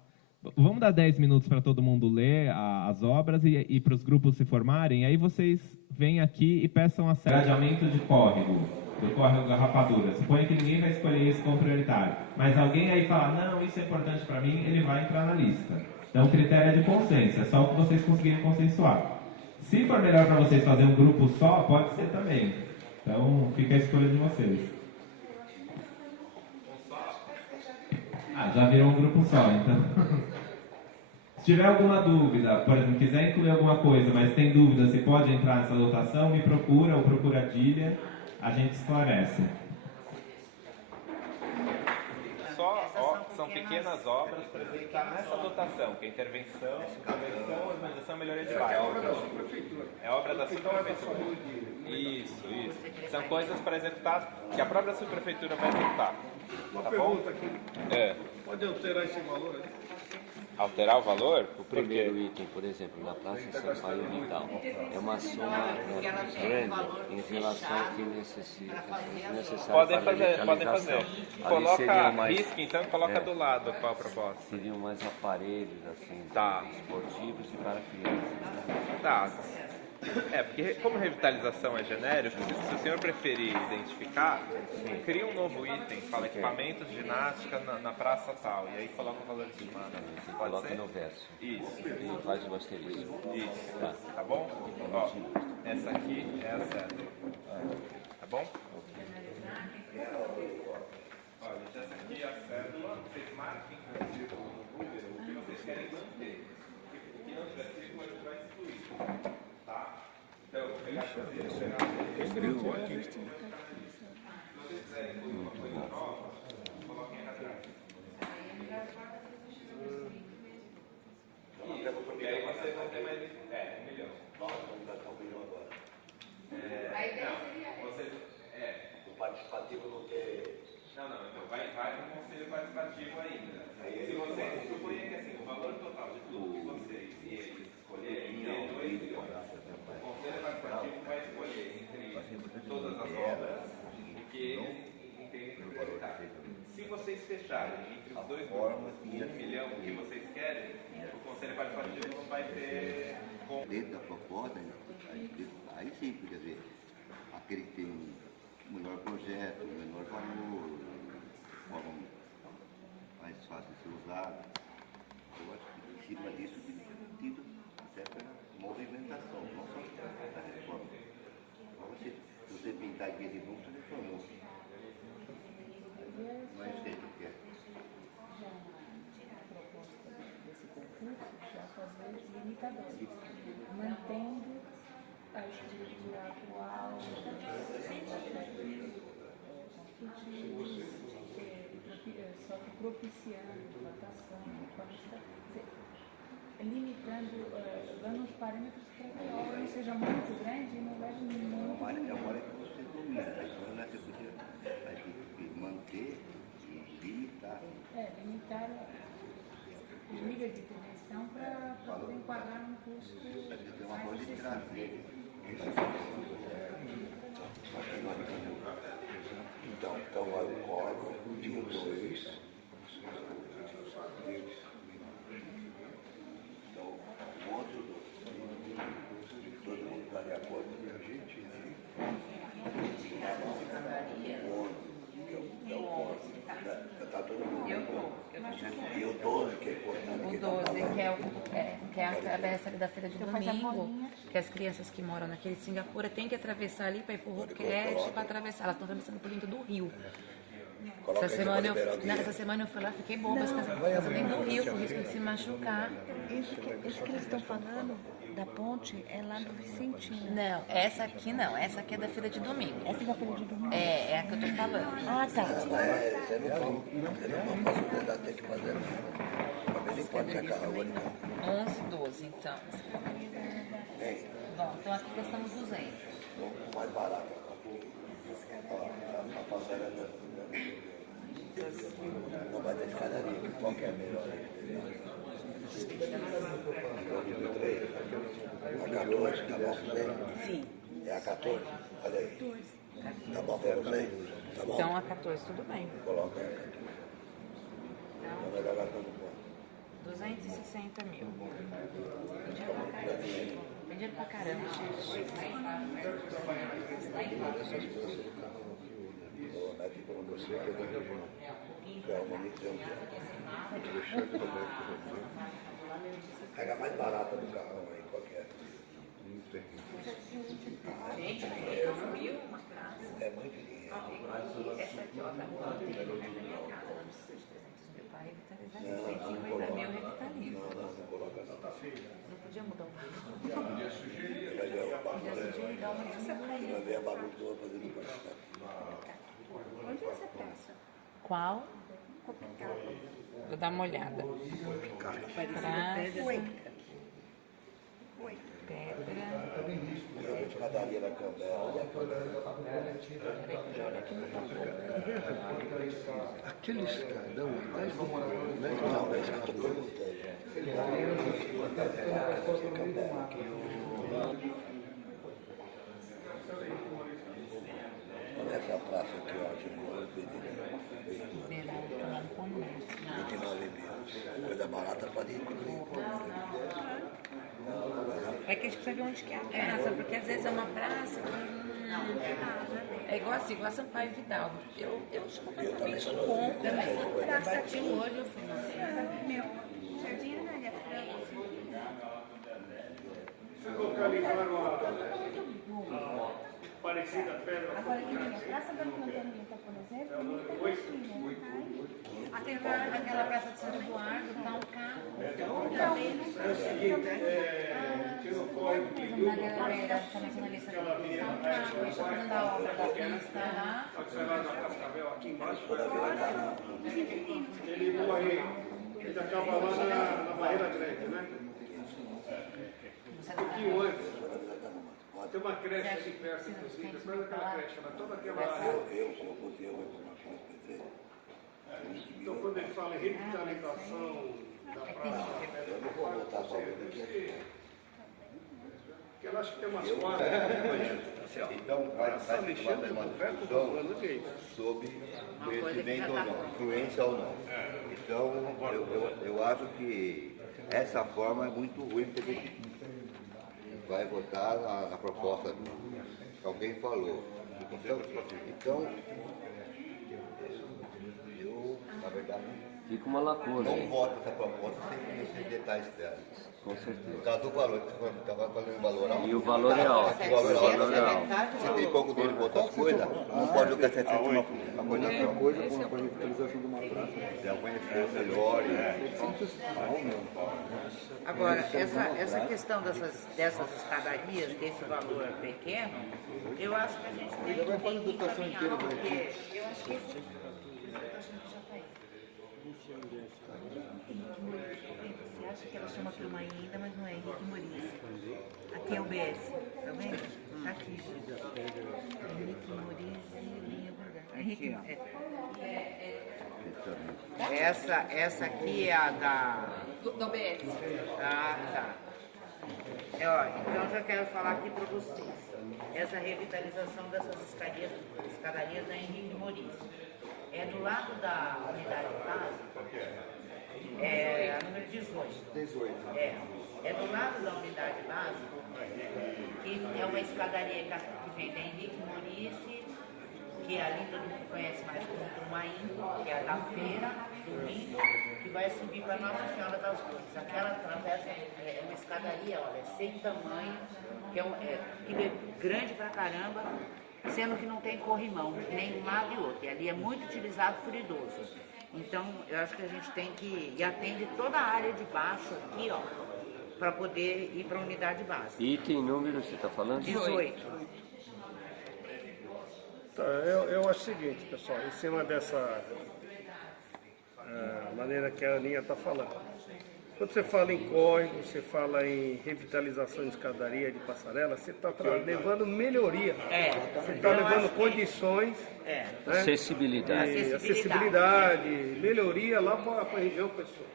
Vamos dar 10 minutos para todo mundo ler as obras e para os grupos se formarem. Aí vocês vêm aqui e peçam acesso. Gradeamento de córrego, do córrego Garrafadura. Suponha que ninguém vai escolher isso como prioritário. Mas alguém aí fala, não, isso é importante para mim, ele vai entrar na lista. Então o critério é de consenso, é só o que vocês conseguirem consensuar. Se for melhor para vocês fazer um grupo só, pode ser também. Então fica a escolha de vocês. Ah, já virou um grupo só, então. Se tiver alguma dúvida, por exemplo, quiser incluir alguma coisa, mas tem dúvida se pode entrar nessa dotação, me procura ou procura a Dília, a gente esclarece. São pequenas obras para apresentar nessa dotação, que é intervenção, organização e melhoria de bairro. É obra da subprefeitura. É obra da subprefeitura. Isso. São coisas para executar que a própria subprefeitura vai executar. Uma pergunta aqui. Pode alterar esse valor aí? Alterar o valor? O primeiro item, por exemplo, na Praça Sampaio Vital, é uma soma grande em relação ao que necessário Podem para fazer, a podem fazer. legalização. Coloca, risque então, coloca do lado qual a proposta. Seriam mais aparelhos, assim, Tá. esportivos e para crianças. Tá. Porque como revitalização é genérico, se o senhor preferir identificar, cria um novo item, fala equipamentos de ginástica na praça tal, e aí coloca o valor estimado. Você Pode coloca ser? no verso. Isso. E faz o asterisco. Isso. Tá. Tá bom? Ó, essa aqui é a cédula. Tá bom? Olha, gente, essa aqui é a cédula. Vocês marquem com o círculo no número o que vocês querem manter. O que não tiver círculo, a gente vai excluir. Tá? Então, eu vou pegar essa cédula. E aí vocês vão ter mais 1 milhão. O participativo não ter. Não, então vai para o conselho participativo ainda. Se vocês suponham que assim, o valor total de tudo que vocês e eles escolherem é 2 milhões. O conselho participativo vai escolher entre todas as obras o que eles entendem por prioritário. Se vocês fecharem entre os dois grupos 1 milhão que vocês querem, o conselho participativo não vai ter. Dentro da proposta, aí sim, quer dizer, aquele que tem o melhor projeto, o menor valor, forma mais fácil de ser usada. Eu acho que em cima disso tem tido certa movimentação, não só da reforma. Agora, se você pintar aqui de novo, você reformou. Não é isso que quer. Já a proposta desse concurso já fazer limitadores, mantendo a estrutura atual dos aspectos construtivos, só que propiciando plantação, limitando, dando os parâmetros para que a obra não seja muito grande e não leve muito É uma hora que você domina, então não é que você vai ter que manter e limitar. limitar os níveis de intervenção para poder enquadrar um custo Mas você tem uma mais coisa de acessível. trazer. Então vai o código de 2. Então, o outro todo mundo está de acordo com a gente. Está todo mundo. E o 12, que é importante. O 12, que é a travessa ali da feira de domingo, que as crianças que moram naquele Singapura têm que atravessar ali para ir pro Roquete, para atravessar. Elas estão atravessando por dentro do rio. Essa semana eu fui lá, fiquei boba, passando dentro do rio, com risco de se machucar. Isso que eles estão falando da ponte é lá do Vicentinho. Não, essa aqui não, essa aqui é da feira de domingo. Essa é da feira de domingo? É a que eu tô falando. Ah, tá. Você não pode possibilidade de ter que fazer. Ele pode sacar a rua. 11, 12, então. Bom, então aqui gastamos 200. O mais barato. A passarela não vai ter escadaria. Qual que é a melhor? A 14, tá bom pra você? Sim. É a 14? Olha aí. Tá bom pra você? Tá bom? Então a 14, tudo bem. Coloca aí. Então vai dar lá todo mundo. 260 mil. Tem dinheiro pra caramba, gente. Pega mais barata do carro aí, qualquer. Gente, 2 mil uma casa. É muito dinheiro. Essa aqui, ó, tá boa. Tem na minha casa, não precisa de 300 mil para revitalizar. 150 mil revitaliza. Não podia mudar o valor. Podia sugerir dar uma diminuída. Vai ver a bagunça fazendo parte. Onde é essa praça? Qual? Vou dar uma olhada. Praça. Eu escadaria na Cambela. Aquele escadão, não, é isso que eu estou perguntando. Olha essa praça aqui, ó, de novo, coisa barata para rico. É que a gente precisa ver onde que é a praça, porque às vezes é uma praça que é igual assim, igual a Sampaio Vidal. Eu acho completamente contra, mas praça de olho, eu fui Meu, Jardim Anália Franco. Se localizaram a parecida pedra. Agora, a Praça do Encantamento, por exemplo, é muito pertinho. até aquela praça de São Eduardo, tá um carro. É o seguinte, que no código que Na galera tá na lista do carro, deixando da obra da pista lá. pode ser lá na Cascavel, aqui embaixo. Ele morre, ele acaba lá na Barreira Grande, né? Um pouquinho antes. Tem uma creche ali perto, inclusive, depois daquela creche, mas toda aquela área. Então, quando ele fala em revitalização da praça, porque ela acha que tem umas quadras. Então, vai fazer uma discussão sobre conhecimento ou não, influência ou não. Então, eu acho que essa forma é muito ruim, porque vai votar na proposta que alguém falou. Então, eu, na verdade, Fica uma lacuna. não Aí. voto essa proposta sem conhecer detalhes dela. Com certeza. No caso do valor, que você estava falando valor alto. E o valor é alto. O valor é alto. é alto. Você tem pouco dinheiro para outras coisas, não pode jogar 700 uma coisa só. Coisa com a revitalização de uma praça. Então, conhecer melhor Agora, essa questão dessas escadarias, desse valor pequeno, eu acho que a gente tem que encaminhar, porque eu acho que esse... Você acha que ela chama turma ainda, mas não é Henrique Maurício. Aqui é o BS, tá vendo? Tá aqui, gente. Henrique Maurício, linha Burgão. Henrique, Essa aqui é a da... Do OBS. Ah, tá. Ó, então eu já quero falar aqui para vocês. Essa revitalização dessas escadarias da Henrique Maurício. É do lado da unidade básica, é a número 18. É do lado da unidade básica, que é uma escadaria que vem da Henrique Maurício, que ali todo mundo conhece mais como Turmaim, que é a da feira, domingo, que vai subir para Nossa Senhora das Dores. Aquela travessa é uma escadaria, olha, sem tamanho, que é grande pra caramba, sendo que não tem corrimão, nem de um lado e outro. E ali é muito utilizado por idoso. Então, eu acho que a gente tem que... E atende toda a área de baixo aqui, ó, para poder ir para a unidade básica. Item número, você está falando? 18. Tá, eu acho o seguinte, pessoal, em cima dessa maneira que a Aninha está falando. Quando você fala em córrego, você fala em revitalização de escadaria, de passarela, você está levando melhoria. Você está levando condições, né, Acessibilidade. e acessibilidade, melhoria lá para a região pessoal.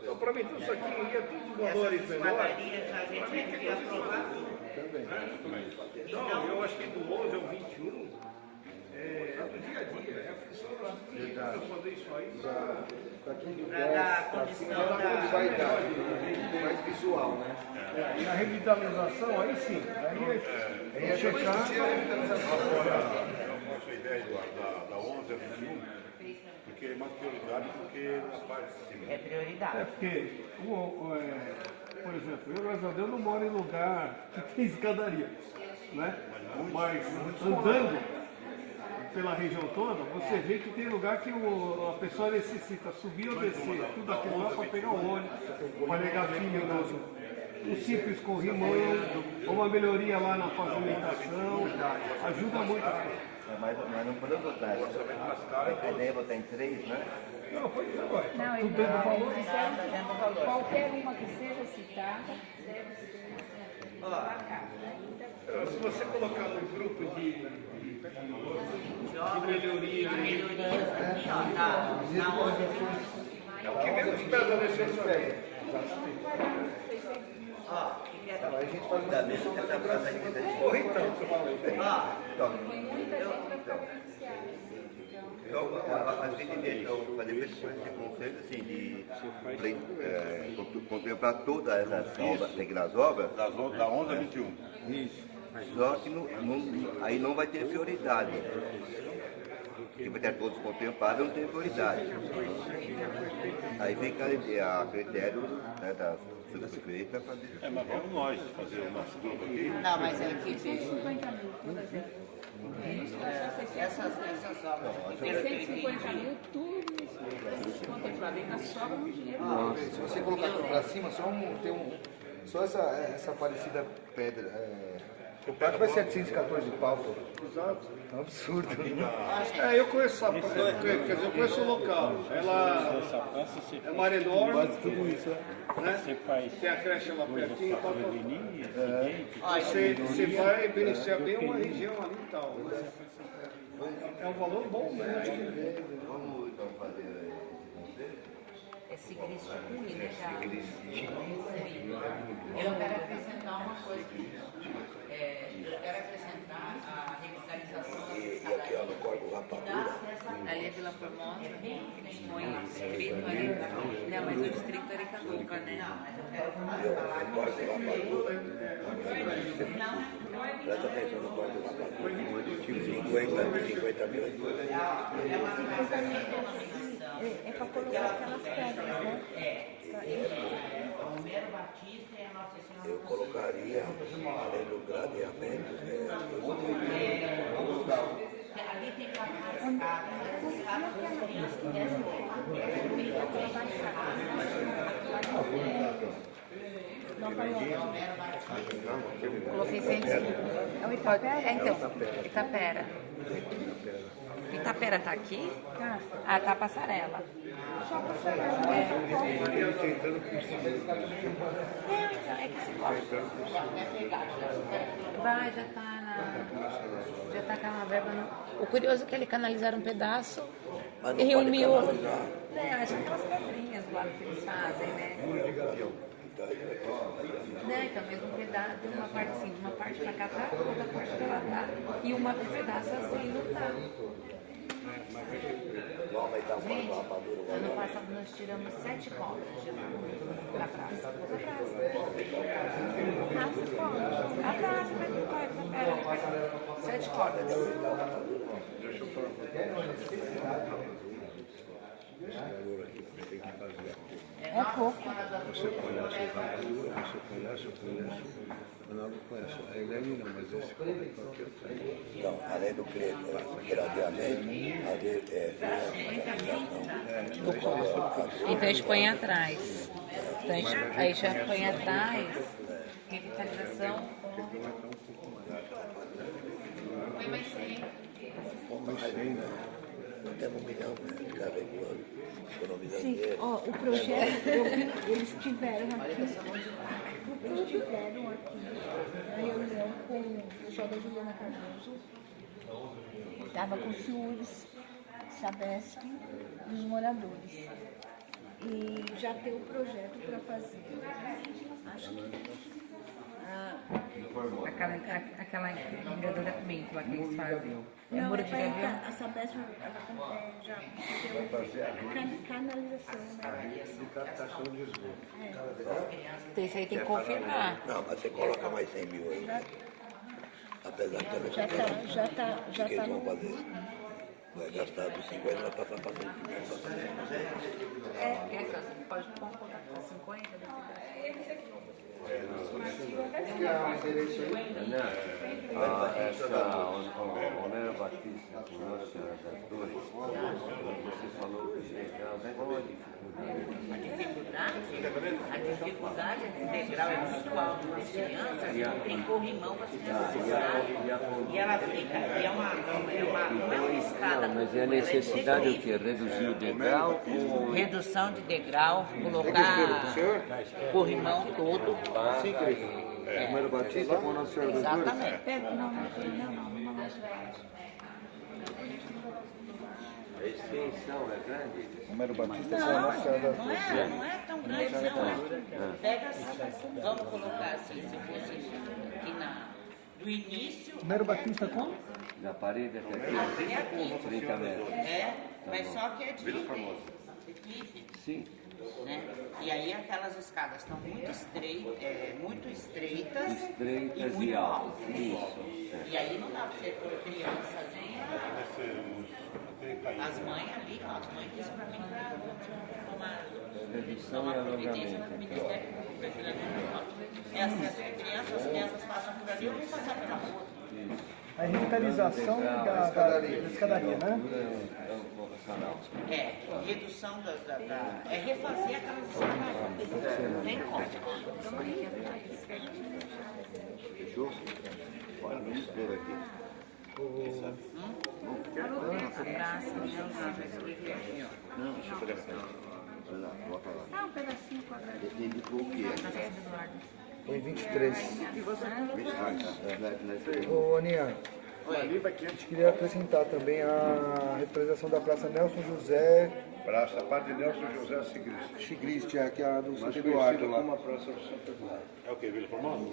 Então, para mim, tudo isso aqui ia tudo de valores menores. Então, eu acho que do 11 ao 21 é do dia a dia, é a função das prefeituras fazer isso aí. Daqui de Para dar condição da vaidade, mais visual, né? E a revitalização, aí sim, aí é checar. Nossa ideia da 11 a 21, porque é mais prioridade do que a parte de cima. É prioridade. É porque, por exemplo, eu, graças a Deus, não moro em lugar que tem escadaria, né? Mas andando pela região toda, você vê que tem lugar que a pessoa necessita subir ou descer, tudo aquilo lá para pegar o ônibus, para levar filho um simples corrimão, uma melhoria lá na pavimentação, ajuda muito. Mas não podemos botar. A ideia é botar em 3, né? Não, pode ser agora. Não, Tudo dentro do valor. qualquer uma que seja citada deve ser marcada. Se você colocar no grupo de melhoria, é o que menos pesa nesse orçamento. A gente faz da mesma essa frase aqui da gente. Porra, então. A gente deixou fazer esse conceito assim de contemplar todas as obras, pequenas obras. Da 11 a 21. Isso. Só que aí não vai ter prioridade. Porque vai ter todos contemplados, não tem prioridade. Aí fica a critério, né, da subprefeita fazer. Mas vamos nós fazer o nosso grupo aqui. Não, mas é que 150 mil, todas elas. essas obras. 150 mil, tudo isso contemplado. Ainda sobra um dinheiro. Se você colocar aqui pra cima, só essa parecida pedra. O prato vai 714 pau, pô. Exato. É um absurdo. Eu conheço essa quer dizer, eu conheço o local. Ela é Mar Enorme. Quase tudo isso, Né? Tem a creche lá pertinho. Você vai beneficiar bem uma região ali e tal. É um valor bom, né? Vamos então fazer Esse gris de ruim, né? Eu quero acrescentar uma coisa. Eu quero acrescentar a revitalização das escadarias. Ali é Vila Formosa, põe distrito ali. Não, mas o distrito é Aricanduva, né? Presta atenção no quarto do rapaz. Tipo 50 mil. É para colocar aquelas pedras, né? Romero Batista e a Nossa Senhora. Eu colocaria, além do gradeamento, Ali tem uma Coloquei 150. É o Itapera? Então, Itapera. Itapera tá aqui? Tá. Ah, tá a passarela. Só passarela. É que você gosta. Vai, já tá com uma verba. O curioso é que ele canalizaram um pedaço e reuniu. Acho que aquelas pedrinhas do lado que eles fazem, né? Não, então mesmo um pedaço, de uma parte assim, de uma parte pra cá tá, outra parte pra lá tá. E um pedaço assim não tá. Gente, ano passado nós tiramos 7 cordas de lá da praça. A praça, mas não vai, pera. 7 cordas. É pouco. Você conhece o Rapadura, você conhece. Eu não conheço. Ele ali não, mas esse Não, além do gradeamento, Então a gente põe atrás. Então a gente já põe atrás. Revitalização. Põe mais 100. mais 100, né? Não temos 1 milhão, né? De cada ano, economizando Sim, dinheiro. ó, o projeto, eu vi, eles tiveram aqui na reunião com o pessoal da Juliana Cardoso, estava com o Ciúres, Sabesp e os moradores. E já tem o projeto para fazer. Acho que Aquela engadamento lá que eles fazem. É Não, muro de gavião? a Sabesp já deu canalização, né? Captação de esgoto. Então isso aí tem que confirmar. Não, mas você coloca mais 100 mil aí. Apesar que também Já tá o que eles vão fazer? Vai gastar dos 50, vai passar para 100 Pode colocar 50, Homero Batista, com Nossa Senhora das Dores, você falou que qual A dificuldade é que o degrau é muito alto para as crianças, tem corrimão para as crianças segurar. E ela fica, e não é uma escada. Mas é a necessidade o quê? Reduzir o degrau? Ou... Redução de degrau, colocar corrimão todo. Sim, querido. Homero Batista com Nossa Senhora das Dores? Exatamente. Não. A extensão é grande? Homero Batista com Nossa Senhora das Dores. Não é tão grande, não. Pega assim, vamos colocar assim, se fosse aqui do início. Homero Batista como? Da parede até Até aqui. 30 metros. Mas só que é de clife. Sim. Né? E aí aquelas escadas estão muito estreitas e muito e altas. altas. Isso. E aí não dá para você pôr criança ali. As mães ali, ó, as mães dizem para mim para tomar providência no Ministério Público. É acesso de crianças, as crianças passam por ali, eu vou passar pela rua. A revitalização da escadaria, né? Redução é refazer aquelas escadas. Nem como. Fechou? Olha, não escreva aqui. Não, deixa eu pegar essa. Olha lá, bota lá. Um pedacinho quadrado. Ele indicou o quê? Foi 23. 23. Ô, Aninha, a gente queria acrescentar também a revitalização da Praça Nelson José Praça Padre Nelson José Sigrist. Sigrist, que é a do Mais Santo Eduardo conhecida lá. como a Praça do Santo Eduardo. É o que? Vila Formosa?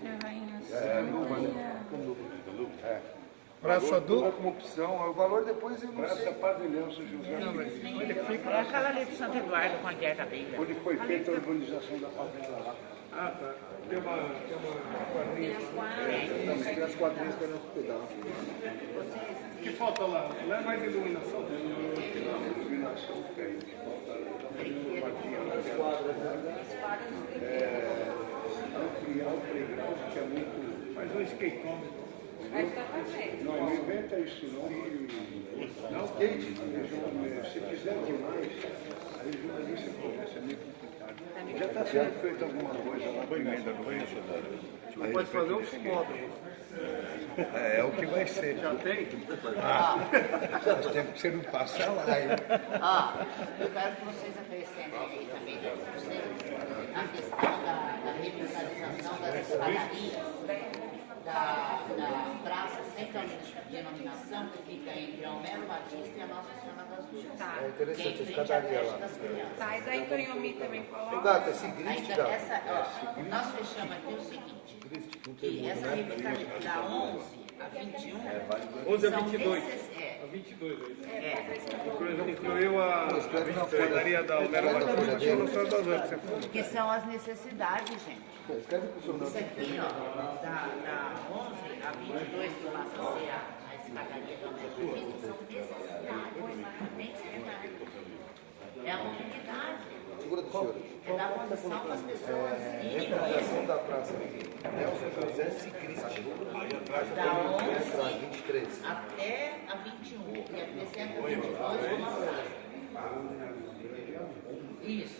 Praça do... como opção, o valor depois eu não sei. Praça Padre Nelson José Sigrist. É aquela ali de Santo Eduardo com a dieta dele. Onde foi feita a urbanização da favela lá. Ah, tá. Tem uma quadrinha. Tem as quadrinhas para nosso pedaço. O que falta lá? Lá é mais iluminação? Iluminação tem. Ampliar o playground, que é muito. Faz um skateômetro. Não, não inventa isso não. Não, skate. Se quiser demais, aí jornalista começa, é meio complicado. Já está sendo feito alguma coisa lá. Ainda não foi isso, Pode fazer um fumódromo. É o que vai ser. Já tem? Faz tempo que você não passa lá, hein? Eu quero que vocês acrescentem aí também a questão da revitalização das escadarias da praça sem denominação que fica entre Homero Batista e a Nossa Senhora das Dores. É interessante, Que é a em frente à escadaria creche lá. das crianças. Tá, e daí Tonhomi também coloca. Gata, Sigrist, Ainda Gata. nós fechamos aqui o seguinte, que essa revitalização da 11 a 21 11 a são 22. A 22 aí. Incluiu a escadaria da Homero Batista e a Nossa Senhora das Dores, que você falou. que são as necessidades, gente. Escreve pro seu nome. Isso aqui, ó, da 11 a 22, que passa a ser a escadaria da Homero Batista, são necessidades, necessidades. É a mobilidade. Segura do senhor. É dar condição para as pessoas irem. Revitalização da Praça Nelson José Sigrist. Da 11 23. até a 21. E acrescenta 22 uma coisa. Isso.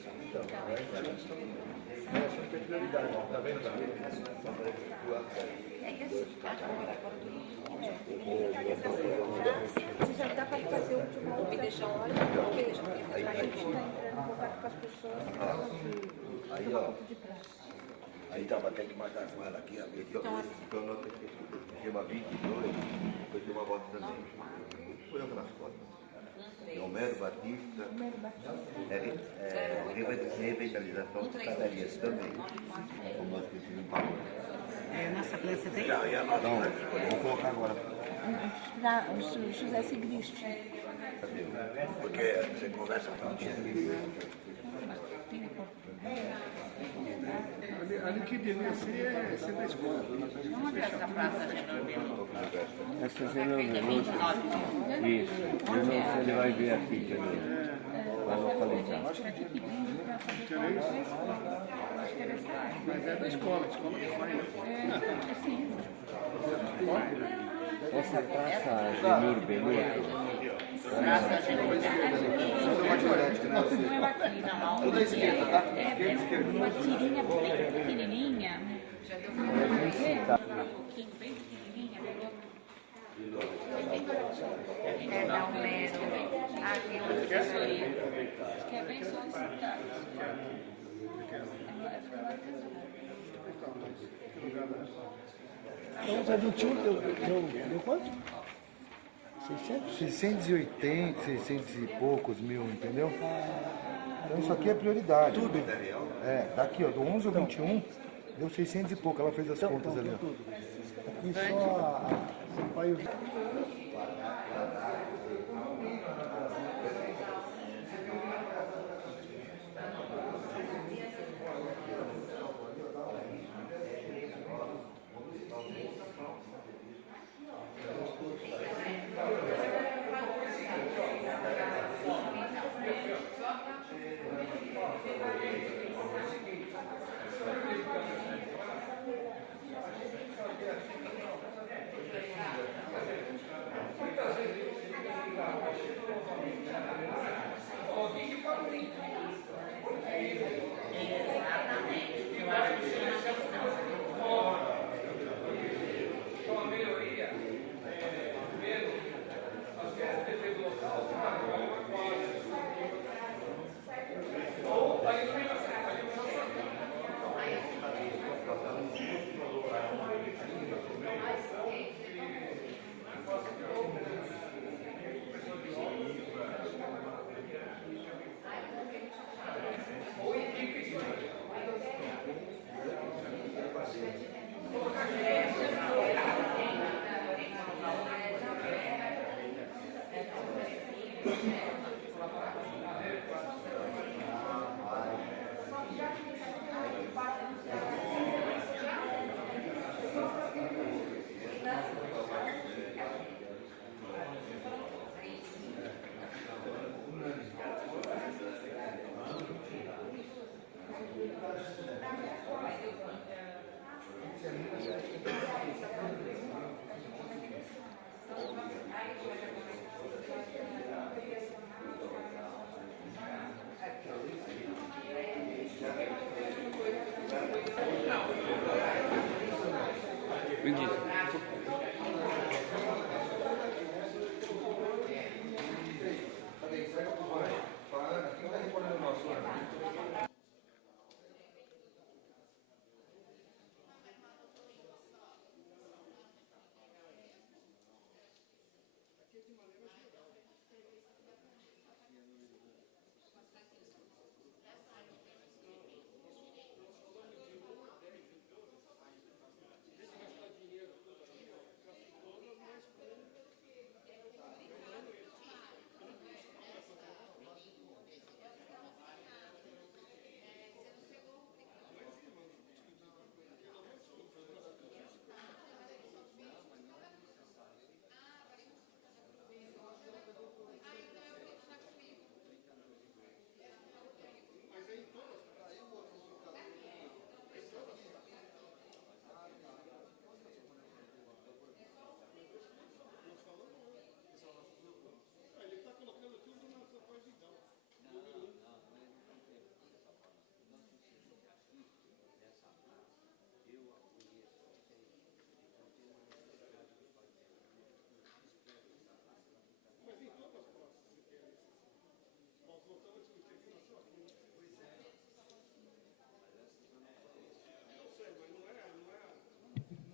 Acho que tem prioridade, tá vendo? É que assim, Já dá para fazer uma outra hora, porque a gente está entrando em contato com as pessoas Aí, ó. Aí tava até que marcar com ela aqui, então nós temos que chama 22, depois tem uma volta também. Põe aquelas fotos. Tem Homero Batista, revitalização de escadarias também, como nós precisamos falar. Na Saplé você tem? Então, vamos colocar agora. O José Sigrist. Porque você conversa com ali que devia ser da escola. Onde é essa praça Genor Beluto? Essa Genor Beluto. Isso. Eu não sei se ele vai ver aqui também. Vai localizar. Mas é da escola, a escola que faz, né? Essa praça Genor Beluto. Praça Genor Tudo à esquerda, tá? Esquerda, esquerda. Uma tirinha bem pequenininha. Já deu pra ver? Um pouquinho, bem pequenininha. É da Homero. Aqui uma assessoria. Que é bem solicitado. Então, você 21, deu quanto? 600? 680, 600 e poucos mil, entendeu? Então isso aqui é prioridade. Tudo. Daqui, ó, do 11 ao 21, deu 600 e pouco. Ela fez as contas ali, ó. Aqui só a Sampaio.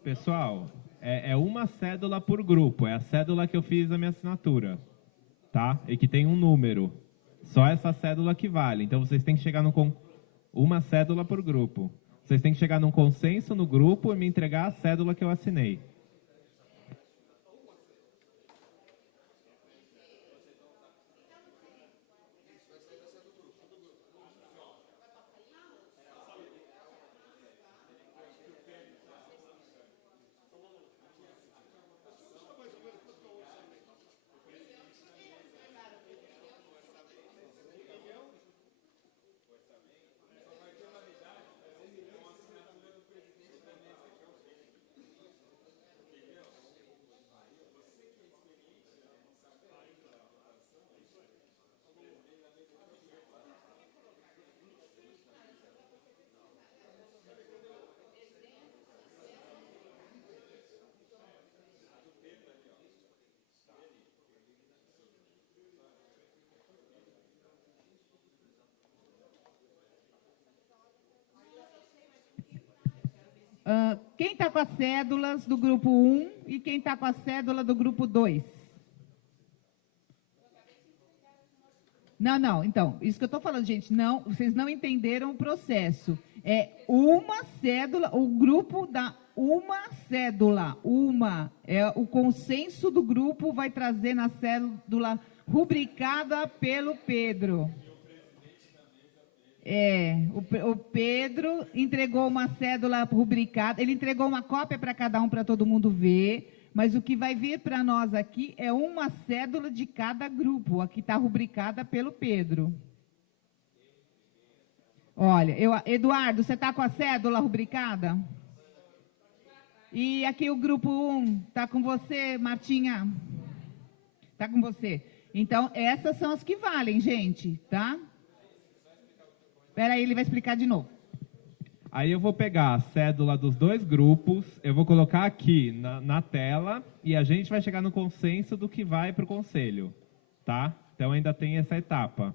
Pessoal, é uma cédula por grupo. É a cédula que eu fiz a minha assinatura, tá? E que tem um número. Só essa cédula que vale. Então, vocês têm que chegar no... Uma cédula por grupo. Vocês têm que chegar num consenso no grupo e me entregar a cédula que eu assinei. Quem está com as cédulas do grupo 1 e quem está com a cédula do grupo 2? Não, então, isso que eu estou falando, gente, não, vocês não entenderam o processo. É uma cédula, o grupo dá uma cédula, o consenso do grupo vai trazer na cédula rubricada pelo Pedro. O Pedro entregou uma cédula rubricada, ele entregou uma cópia para cada um, para todo mundo ver, mas o que vai vir para nós aqui é uma cédula de cada grupo, a que está rubricada pelo Pedro. Olha, Eduardo, você está com a cédula rubricada? E aqui o grupo 1, está com você, Martinha? Está com você. Então, essas são as que valem, gente, tá? Espera aí, ele vai explicar de novo. Aí eu vou pegar a cédula dos dois grupos, eu vou colocar aqui na tela e a gente vai chegar no consenso do que vai para o conselho, tá? Então ainda tem essa etapa.